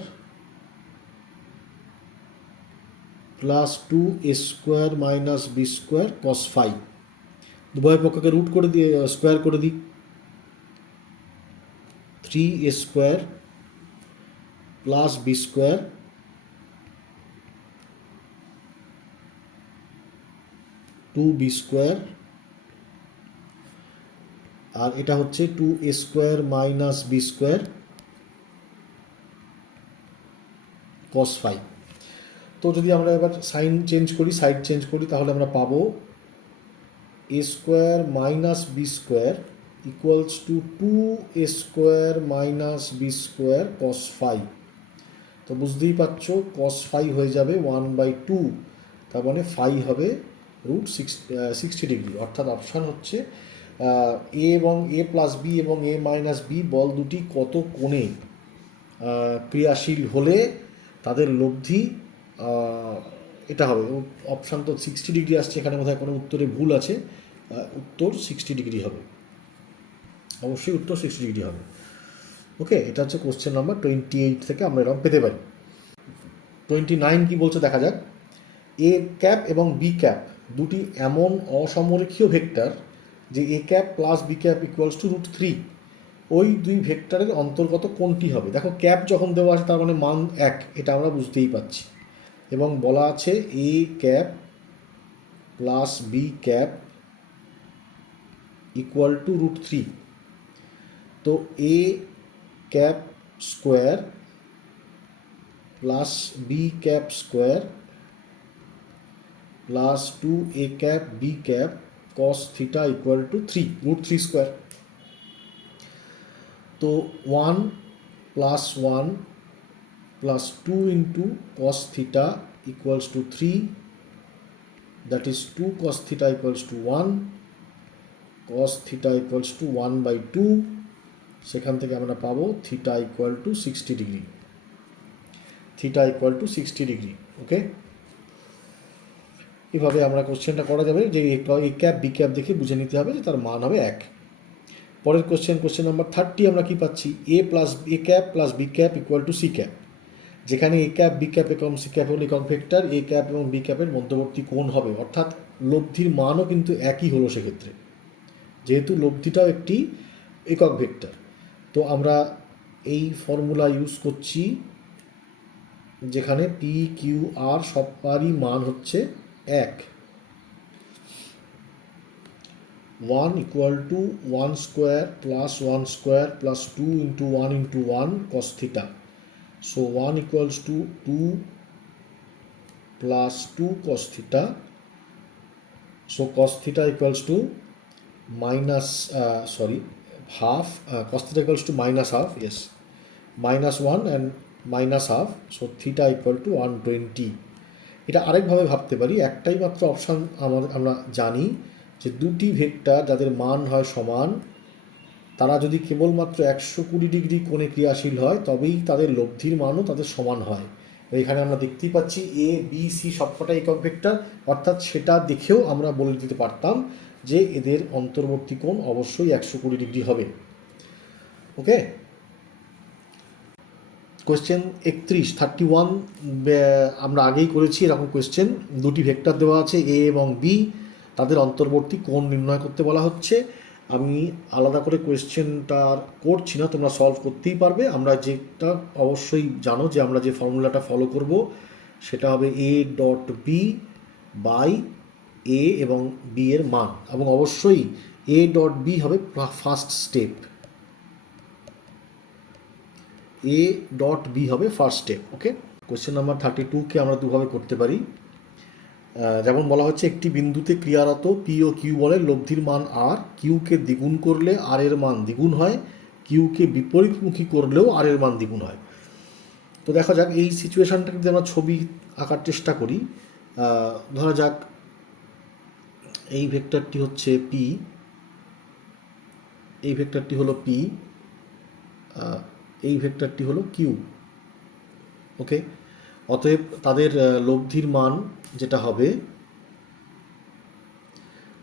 plus 2a square minus B square cos 5। উভয় পক্ষকে রুট করে দিয়ে স্কোয়ার করে দিই। 3a square plus B square to B square, আর এটা হচ্ছে 2a square minus B square cos 5। তো যদি আমরা এবার সাইন চেঞ্জ করি, সাইড চেঞ্জ করি, তাহলে আমরা পাবো A square minus B square equals to 2a square minus B square cos 5। তো বুঝতেই পারছো কস 5 হয়ে যাবে 1/2, তার মানে 5 হবে √60 অর্থাৎ অপশান হচ্ছে এ এবং এ প্লাস বি এবং এ মাইনাস বি বল দুটি কত কোণে ক্রিয়াশীল হলে তাদের লব্ধি এটা হবে। অপশান তো 60 আসছে, এখানে বোধহয় কোনো উত্তরে ভুল আছে, উত্তর 60 হবে, অবশ্যই উত্তর 60 হবে। ওকে, এটা হচ্ছে কোশ্চেন নাম্বার 28 থেকে আমরা এরকম পেতে পারি। 29 কি বলছে দেখা যাক। এ ক্যাপ এবং বি ক্যাপ দুটি এমন অসমরেখীয় ভেক্টর যে A cap plus B cap equals to √3, ওই দুই ভেক্টরের অন্তর্গত কোনটি হবে? দেখো ক্যাপ যখন দেওয়া আছে তার মানে মান 1, এটা আমরা বুঝতেই পারছি, এবং বলা আছে A cap plus B cap equal to √3। তো A cap square plus B cap square plus 2a cap B cap cos theta equal to 3 √3 square. তো 1 plus 1 plus 2 into cos theta equals to 3, that is 2 cos theta equals to 1, cos theta equals to 1/2, সেখান থেকে আমরা পাবো theta equal to 60, theta equal to 60। ওকে, এভাবে আমরা কোশ্চেনটা করা যাবে যে এ ক্যাপ বি ক্যাপ দেখে বুঝে নিতে হবে যে তার মান হবে 1। পরের কোশ্চেন নাম্বার 30 আমরা কি পাচ্ছি? A cap plus B cap equal to C cap, যেখানে এ ক্যাপ বি ক্যাপ এবং সি ক্যাপ হল একক ভেক্টর, এ ক্যাপ এবং বি ক্যাপের মধ্যবর্তী কোণ হবে, অর্থাৎ লব্ধির মানও কিন্তু একই হলো সেক্ষেত্রে, যেহেতু লব্ধিটাও একটি একক ভেক্টর। তো আমরা এই ফর্মুলা ইউজ করছি যেখানে পি কিউ আর সবারই মান হচ্ছে 1। 1 equal to 1 square plus 1 square plus 2 into 1 into 1 cos theta. So 1 equals to 2 plus 2 cos theta. So cos theta equals to half. Cos theta equals to minus half. Yes, minus 1 and minus half. So theta equal to 120. এটা আরেকভাবে ভাবতে পারি, একটাই মাত্র option আমরা জানি যে দুটি vector যাদের মান হয় সমান, তারা যদি কেবলমাত্র 120 কোণে ক্রিয়াশীল হয় তবেই তাদের লব্ধির মানও তাদের সমান হয়। এখানে আমরা দেখতেই পাচ্ছি এ বি সি সবকটাই একক ভেক্টর, অর্থাৎ সেটা দেখেও আমরা বলে দিতে পারতাম যে এদের অন্তর্বর্তী কোণ অবশ্যই 120 হবে। ওকে, কোয়েশ্চেন 31 আমরা আগেই করেছি এরকম কোয়েশ্চেন। দুটি ভেক্টর দেওয়া আছে এ এবং বি, তাদের অন্তর্বর্তী কোণ নির্ণয় করতে বলা হচ্ছে। আমি আলাদা করে কোয়েশ্চেনটা করছি না, তোমরা সলভ করতেই পারবে। আমরা যেটা অবশ্যই জানো যে আমরা যে ফর্মুলাটা ফলো করব সেটা হবে A dot B by A এবং বি এর মান, এবং অবশ্যই এ ডট বি হবে first step, A dot B হবে first step. Okay, question number 32কে আমরা দুভাবে করতে পারি। যেমন বলা হচ্ছে একটি বিন্দুতে ক্রিয়ারত পি ও কিউ বলের লব্ধির মান আর, কিউকে দ্বিগুণ করলে আর এর মান দ্বিগুণ হয়, কিউকে বিপরীতমুখী করলেও আর এর মান দ্বিগুণ হয়। তো দেখা যাক এই সিচুয়েশানটাকে যদি আমরা ছবি আঁকার চেষ্টা করি। ধরা যাক এই ভেক্টরটি হচ্ছে পি, এই ভেক্টরটি হলো পি, এই ভেক্টরটি হলো কিউ। ওকে, অতএব তাদের লব্ধির মান যেটা হবে,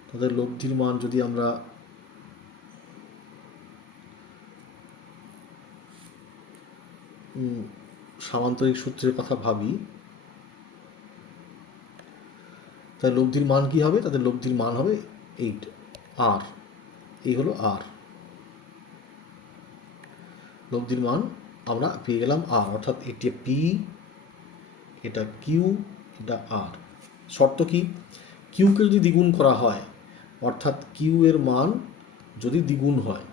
তাদের লব্ধির মান যদি আমরা সামান্তরিক সূত্রের কথা ভাবি, তাদের লব্ধির মান কি হবে? তাদের লব্ধির মান হবে 8 আর, এই হলো আর লব্ধির মান আমরা পেয়ে গেলাম আর, অর্থাৎ এটি পি, এটা কিউ, এটা আর। শর্ত কি? কিউকে যদি দ্বিগুণ করা হয়, অর্থাৎ কিউ এর মান যদি দ্বিগুণ হয়,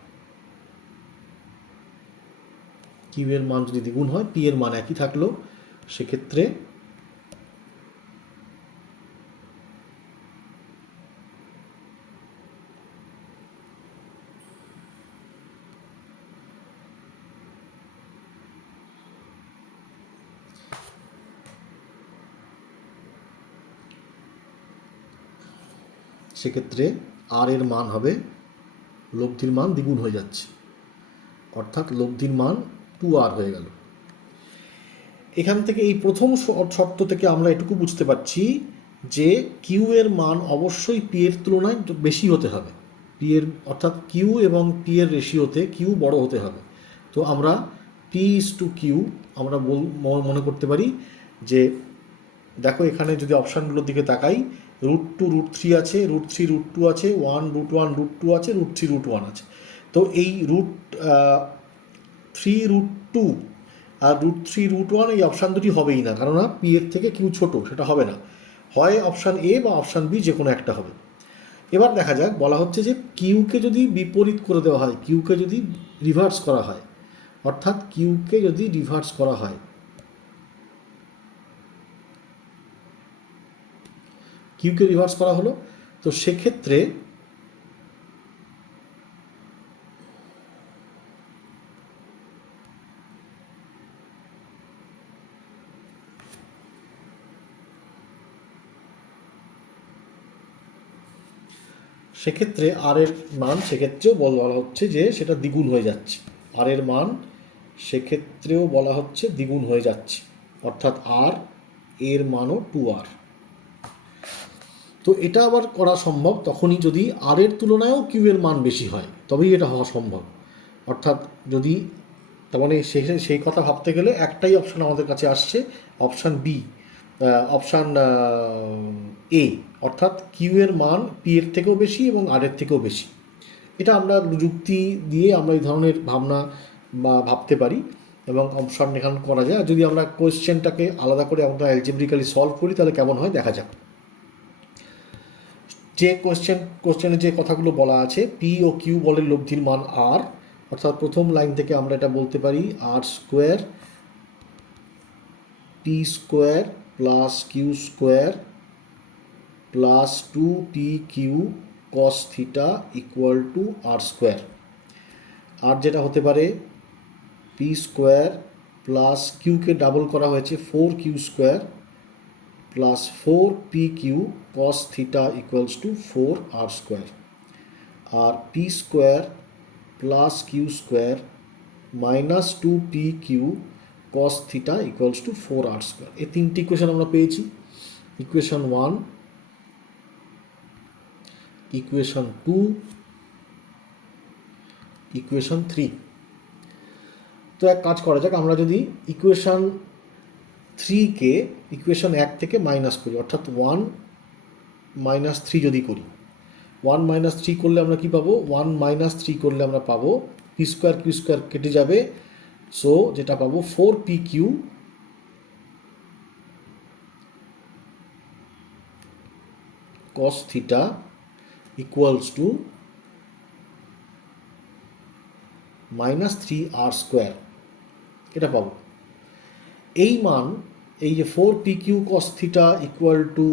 কিউ এর মান যদি দ্বিগুণ হয়, পি এর মান একই থাকলো, সেক্ষেত্রে সেক্ষেত্রে আর এর মান হবে, লব্ধির মান দ্বিগুণ হয়ে যাচ্ছে, অর্থাৎ লব্ধির মান 2r হয়ে গেল। এখান থেকে এই প্রথম শর্ত থেকে আমরা এটুকু বুঝতে পারছি যে কিউ এর মান অবশ্যই পি এর তুলনায় বেশি হতে হবে। পি এর, অর্থাৎ কিউ এবং পি এর রেশিওতে কিউ বড় হতে হবে। তো আমরা পি ইজ টু কিউ আমরা মনে করতে পারি যে, দেখো এখানে যদি অপশানগুলোর দিকে তাকাই, √2 √3 আছে, √3 √2 আছে, 1 √1 √2 আছে, √3 √1 আছে। তো এই √3 √2 আর √3 √1 এই অপশান দুটি হবেই না, কেননা পি এর থেকে কিউ ছোট, সেটা হবে না। হয় অপশান এ বা অপশান বি, যে কোনো একটা হবে। এবার দেখা যাক, বলা হচ্ছে যে কিউকে যদি বিপরীত করে দেওয়া হয়, কিউকে যদি রিভার্স করা হয়, অর্থাৎ কিউকে যদি রিভার্স করা হয়, কিউকে রিভার্স করা হলো, তো সেক্ষেত্রে সেক্ষেত্রে আর এর মান সেক্ষেত্রেও বলা হচ্ছে যে সেটা দ্বিগুণ হয়ে যাচ্ছে। আর এর মান সেক্ষেত্রেও বলা হচ্ছে দ্বিগুণ হয়ে যাচ্ছে, অর্থাৎ আর এর মানও 2r। তো এটা আবার করা সম্ভব তখনই যদি আর এর তুলনায়ও কিউ এর মান বেশি হয়, তবেই এটা হওয়া সম্ভব। অর্থাৎ যদি, তার মানে সেই কথা ভাবতে গেলে একটাই অপশান আমাদের কাছে আসছে, অপশান বি, অপশান এ, অর্থাৎ কিউ এর মান পি এর থেকেও বেশি এবং আর এর থেকেও বেশি। এটা আমরা যুক্তি দিয়ে আমরা এই ধরনের ভাবনা বা ভাবতে পারি এবং অপশান নির্ধারণ করা যায়। আর যদি আমরা কোয়েশ্চেনটাকে আলাদা করে আমরা অ্যালজেব্রিক্যালি সলভ করি, তাহলে কেমন হয় দেখা যাক। যে কোয়েশ্চেনে যে কথাগুলো বলা আছে, পি ও কিউ বলের লব্ধির মান আর, অর্থাৎ প্রথম লাইন থেকে আমরা এটা বলতে পারি R square P square plus Q square plus 2pq cos theta equal to R square. আর যেটা হতে পারে পি স্কোয়ার প্লাস কিউকে ডাবল করা হয়েছে 4q square plus 4pq cos theta equals to 4r square. আর P square plus Q square minus 2pq cos theta equals to 4r square. এই তিনটি ইকুয়েশন আমরা পেয়েছি। Equation 1, equation 2, equation 3। তো এক কাজ করা যাক, আমরা যদি ইকুয়েশন 3কে ইকুয়েশন 1 থেকে মাইনাস করি, অর্থাৎ 1 - 3 যদি করি, 1 - 3 করলে আমরা কি পাবো? 1 - 3 করলে আমরা পাবো পি স্কোয়ার কিউ স্কোয়ার কেটে যাবে, সো যেটা পাবো 4pq cos theta equals two -3r square, এটা পাবো। এই মান, এই যে 4pq cos theta equal two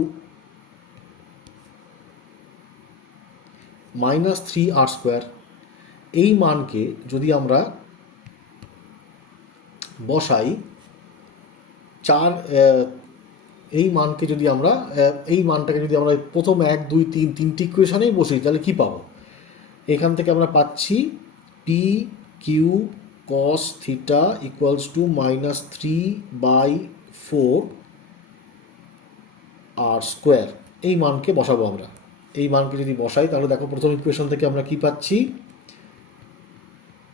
-3r square, এই মানকে যদি আমরা বসাই এই মানকে যদি আমরা এই মানটাকে যদি আমরা প্রথম 1 2 3 তিনটি ইকুয়েশনেই বসি, তাহলে কি পাবো? এখান থেকে আমরা পাচ্ছি P Q cos theta equals to -3/4 4r², এই মানকে বসাবো আমরা। এই মানকে যদি বসাই তাহলে দেখো প্রথম ইকুয়েশন থেকে আমরা কি পাচ্ছি,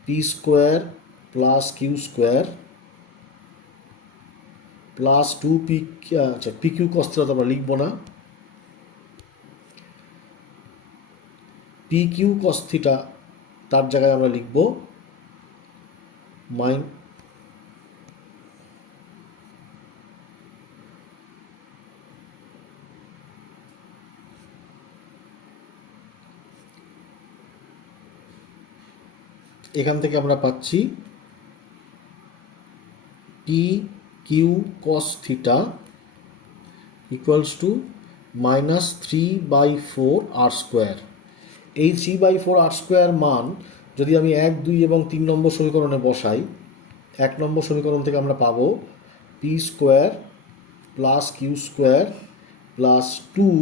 p² plus q² plus 2p, আচ্ছা pq cos θ তো আমরা লিখবো না, pq cos θ তার জায়গায় আমরা লিখব এখান থেকে আমরা পাচ্ছি pq cos θ equals to -3/4r²। এই 3/4r² মান যদি আমি 1, 2 এবং 3 নম্বর সমীকরণে বসাই, 1 নম্বর সমীকরণ থেকে আমরা পাবো p² plus q² plus 2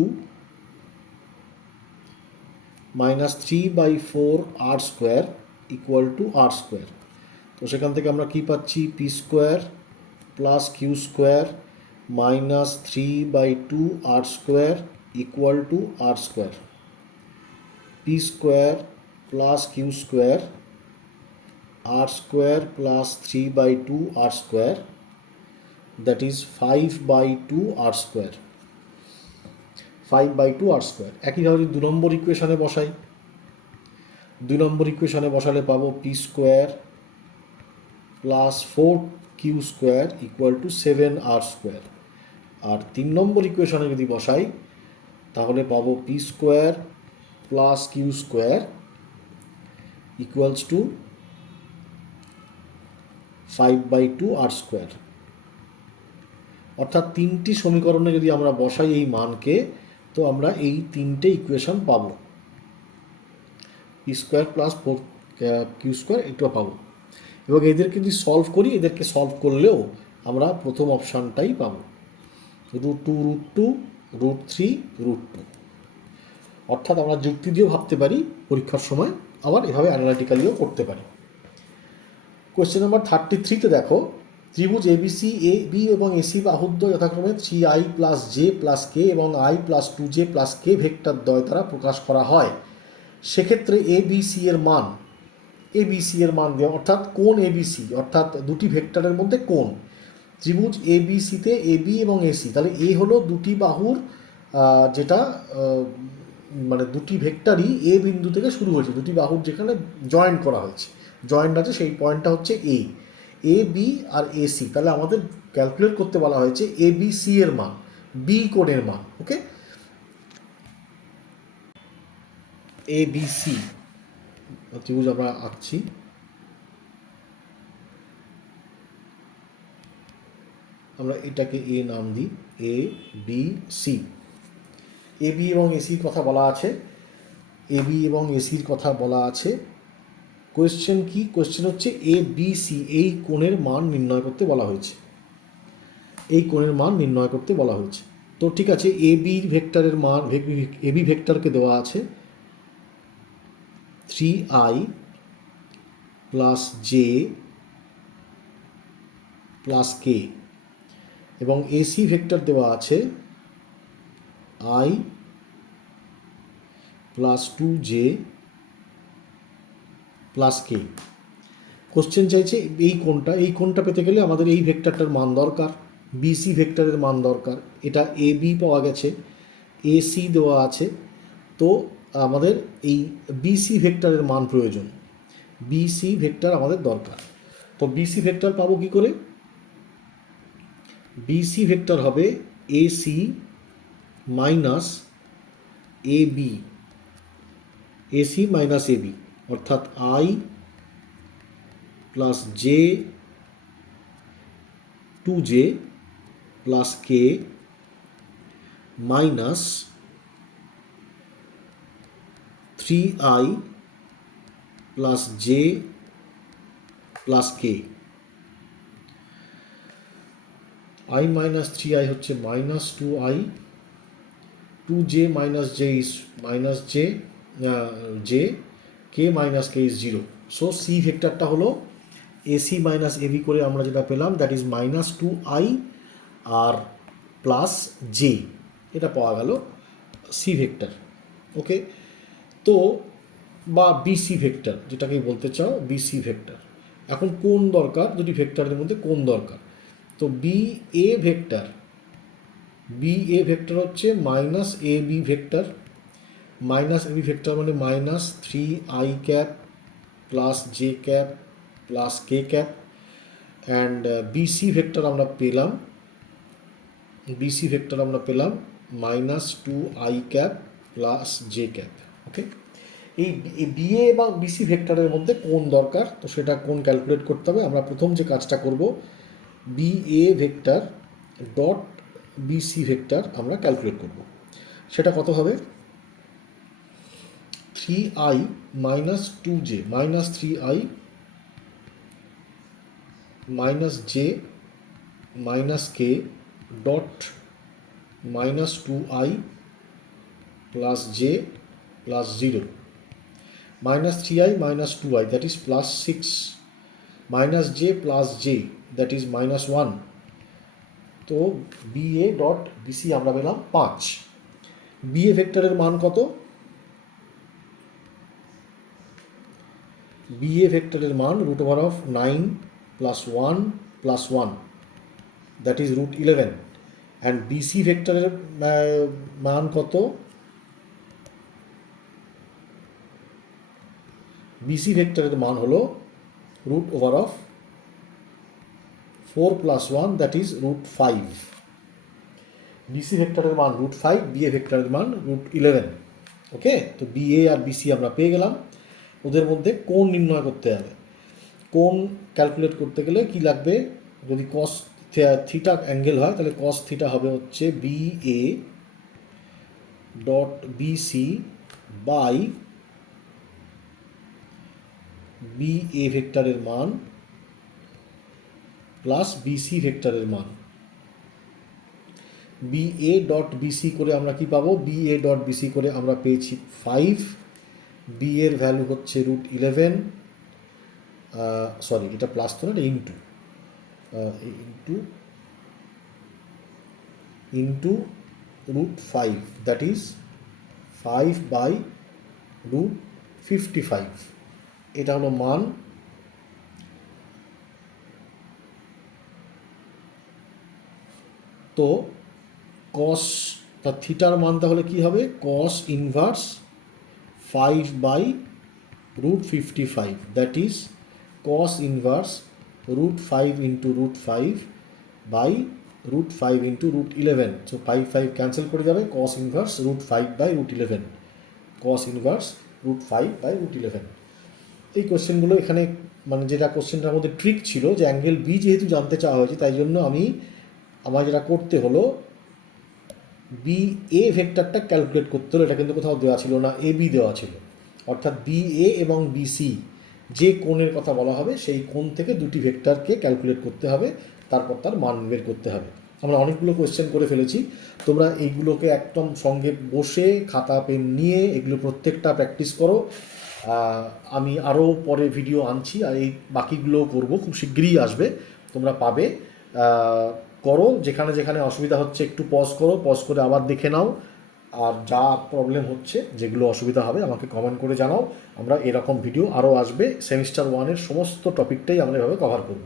-3/4r² equal to r²। তো সেখান থেকে আমরা কি পাচ্ছি, p² plus q² minus 3/2r² equal to r²। p² plus q² r² plus 3/2r², that is 5/2r²। 5/2r²। একইভাবে যদি 2 নম্বর ইকুয়েশনে বসাই, 2 নম্বর ইকুয়েশনে বসালে পাবো p² plus 4q² equal to 7r²। আর 3 নম্বর ইকুয়েশনে যদি বসাই তাহলে পাবো p² plus q² equals to 5/2r²। অর্থাৎ 3টি সমীকরণে যদি আমরা বসাই এই মানকে, তো আমরা এই 3টে ইকুয়েশন পাবো, p² প্লাস 4q² এটা পাবো। এবং এদেরকে যদি সলভ করি, এদেরকে সলভ করলেও আমরা প্রথম অপশানটাই পাবো, √2 √2 √3 √2। অর্থাৎ আমরা যুক্তি দিয়েও ভাবতে পারি পরীক্ষার সময়, আবার এভাবে অ্যানালিটিক্যালিও করতে পারি। কোয়েশ্চেন নাম্বার 33তে দেখো, ত্রিভুজ এবিসি এ বি এবং এসি বাহুদ্বয় যথাক্রমে 3i plus J plus K এবং i plus 2j plus K vector দ্বয় দ্বারা প্রকাশ করা হয়। সেক্ষেত্রে এবিসি এর মান, এবিসি এর মান দেওয়া, অর্থাৎ কোণ এবিসি, অর্থাৎ দুটি ভেক্টরের মধ্যে কোণ। ত্রিভুজ এবিসিতে এবি এবং এসি, তাহলে এ হলো দুটি বাহুর যেটা মানে দুটি ভেক্টরই এ বিন্দু থেকে শুরু হয়েছে, দুটি বাহুর যেখানে জয়েন্ট করা হয়েছে, জয়েন্ট আছে, সেই পয়েন্টটা হচ্ছে এ বি আর এসি। তাহলে আমাদের ক্যালকুলেট করতে বলা হয়েছে এবিসি এর মান, বি কোণের মান। ওকে, এবিসি ত্রিভুজ আমরা আঁকছি, আমরা এটাকে এ নাম দিই, A B C. A B এবং এসির কথা বলা আছে, এ বি এবং এসির কথা বলা আছে। কোয়েশ্চেন কি, কোয়েশ্চেন হচ্ছে এ বি সি এই কোণের মান নির্ণয় করতে বলা হয়েছে, এই কোণের মান নির্ণয় করতে বলা হয়েছে। তো ঠিক আছে, এ বি ভেক্টরের মান, এ বি ভেক্টরকে দেওয়া আছে 3i plus J plus K, এবং এসি ভেক্টর দেওয়া আছে i plus 2j plus K. Question চাইছে এই কোণটা পেতে গেলে আমাদের এই ভেক্টরটার মান দরকার, বিসি ভেক্টরের মান দরকার। এটা এ বি পাওয়া গেছে, এসি দেওয়া আছে, তো আমাদের এই বিসি ভেক্টরের মান প্রয়োজন, বিসি ভেক্টর আমাদের দরকার। তো বিসি ভেক্টর পাবো কি করে, বিসি ভেক্টর হবে AC minus A B, AC minus A B, অর্থাৎ I plus J 2j plus K minus 3i plus J plus K. i minus 3i হচ্ছে minus 2i, 2j minus j is minus j, K minus K is 0। So C ভেক্টরটা হলো AC minus AB করে আমরা যেটা পেলাম, that is -2i আর plus J, এটা পাওয়া গেল সি ভেক্টর। ওকে, তো বা বিসি ভেক্টর যেটাকে বলতে চাও বিসি ভেক্টর। এখন কোন দরকার, দুটি ভেক্টরের মধ্যে কোন দরকার। তো B A vector, B A vector হচ্ছে minus A B vector. Minus A B vector মানে minus 3i cap plus J cap plus K cap. And BC vector আমরা পেলাম, বিসি ভেক্টর আমরা পেলাম minus 2i cap plus J cap. Okay, এই BA এবং BC ভেক্টরের মধ্যে কোন দরকার, তো সেটা কোন ক্যালকুলেট করতে হবে। আমরা প্রথম যে কাজটা করব, BA vector dot BC vector আমরা ক্যালকুলেট করব। সেটা কত হবে, 3i minus 2j minus 3i minus J minus K dot minus 2i plus J plus 0 minus 3i minus 2i that is plus 6 minus j plus j that is minus 1। তো BA dot BC আমরা পেলাম 5। BA ভেক্টরের মান কত, BA ভেক্টরের মান root over of 9 plus 1 plus 1 that is root 11। And BC ভেক্টরের মান কত, BC ভেক্টরের মান হলো root over of 4 plus 1 that is root 5। BC ভেক্টরের মান রুট 5, BA ভেক্টরের মান রুট 11। ওকে, তো BA আর BC আমরা পেয়ে গেলাম। ওদের মধ্যে কোণ নির্ণয় করতে হবে। কোণ ক্যালকুলেট করতে গেলে কি লাগবে, যদি কস থিটা অ্যাঙ্গেল হয় তাহলে কস থিটা হবে হচ্ছে BA dot BC by BA ভেক্টরের মান প্লাস BC ভেক্টরের মান। BA ডট BC করে আমরা কি পাবো, BA ডট BC করে আমরা পেয়েছি 5, B এর ভ্যালু হচ্ছে রুট 11, সরি এটা প্লাস তো না, এটা into into into root 5 that is 5 by root 55। এটা হলো মান। তো কস থিটার মান তাহলে কী হবে, cos inverse 5 by root 55 that is cos inverse root 5 into root 5 by root 5 into root 11। So 5 5 cancel করে যাবে, cos inverse root 5 by root 11, cos inverse root 5 by root 11। এই কোশ্চেনগুলো এখানে মানে যেটা কোশ্চেনটার মধ্যে ট্রিক ছিল যে অ্যাঙ্গেল বি যেহেতু জানতে চাওয়া হয়েছে, তাই জন্য আমার যেটা করতে হলো বি এ ভেক্টরটা ক্যালকুলেট করতে হলো। এটা কিন্তু কোথাও দেওয়া ছিল না, এ বি দেওয়া ছিল। অর্থাৎ বি এ এবং বিসি যে কোণের কথা বলা হবে সেই কোণ থেকে দুটি ভেক্টরকে ক্যালকুলেট করতে হবে, তারপর তার মান বের করতে হবে। আমরা অনেকগুলো কোয়েশ্চেন করে ফেলেছি, তোমরা এইগুলোকে একদম সঙ্গে বসে খাতা পেন নিয়ে এগুলো প্রত্যেকটা প্র্যাকটিস করো। আমি আরও পরে ভিডিও আনছি, আর এই বাকিগুলোও করবো, খুব শিগগিরই আসবে, তোমরা পাবে। করো, যেখানে যেখানে অসুবিধা হচ্ছে একটু পজ করো, পজ করে আবার দেখে নাও। আর যা প্রবলেম হচ্ছে, যেগুলো অসুবিধা হবে আমাকে কমেন্ট করে জানাও। আমরা এরকম ভিডিও আরও আসবে, সেমিস্টার 1-এর সমস্ত টপিকটাই আমরা এভাবে কভার করব।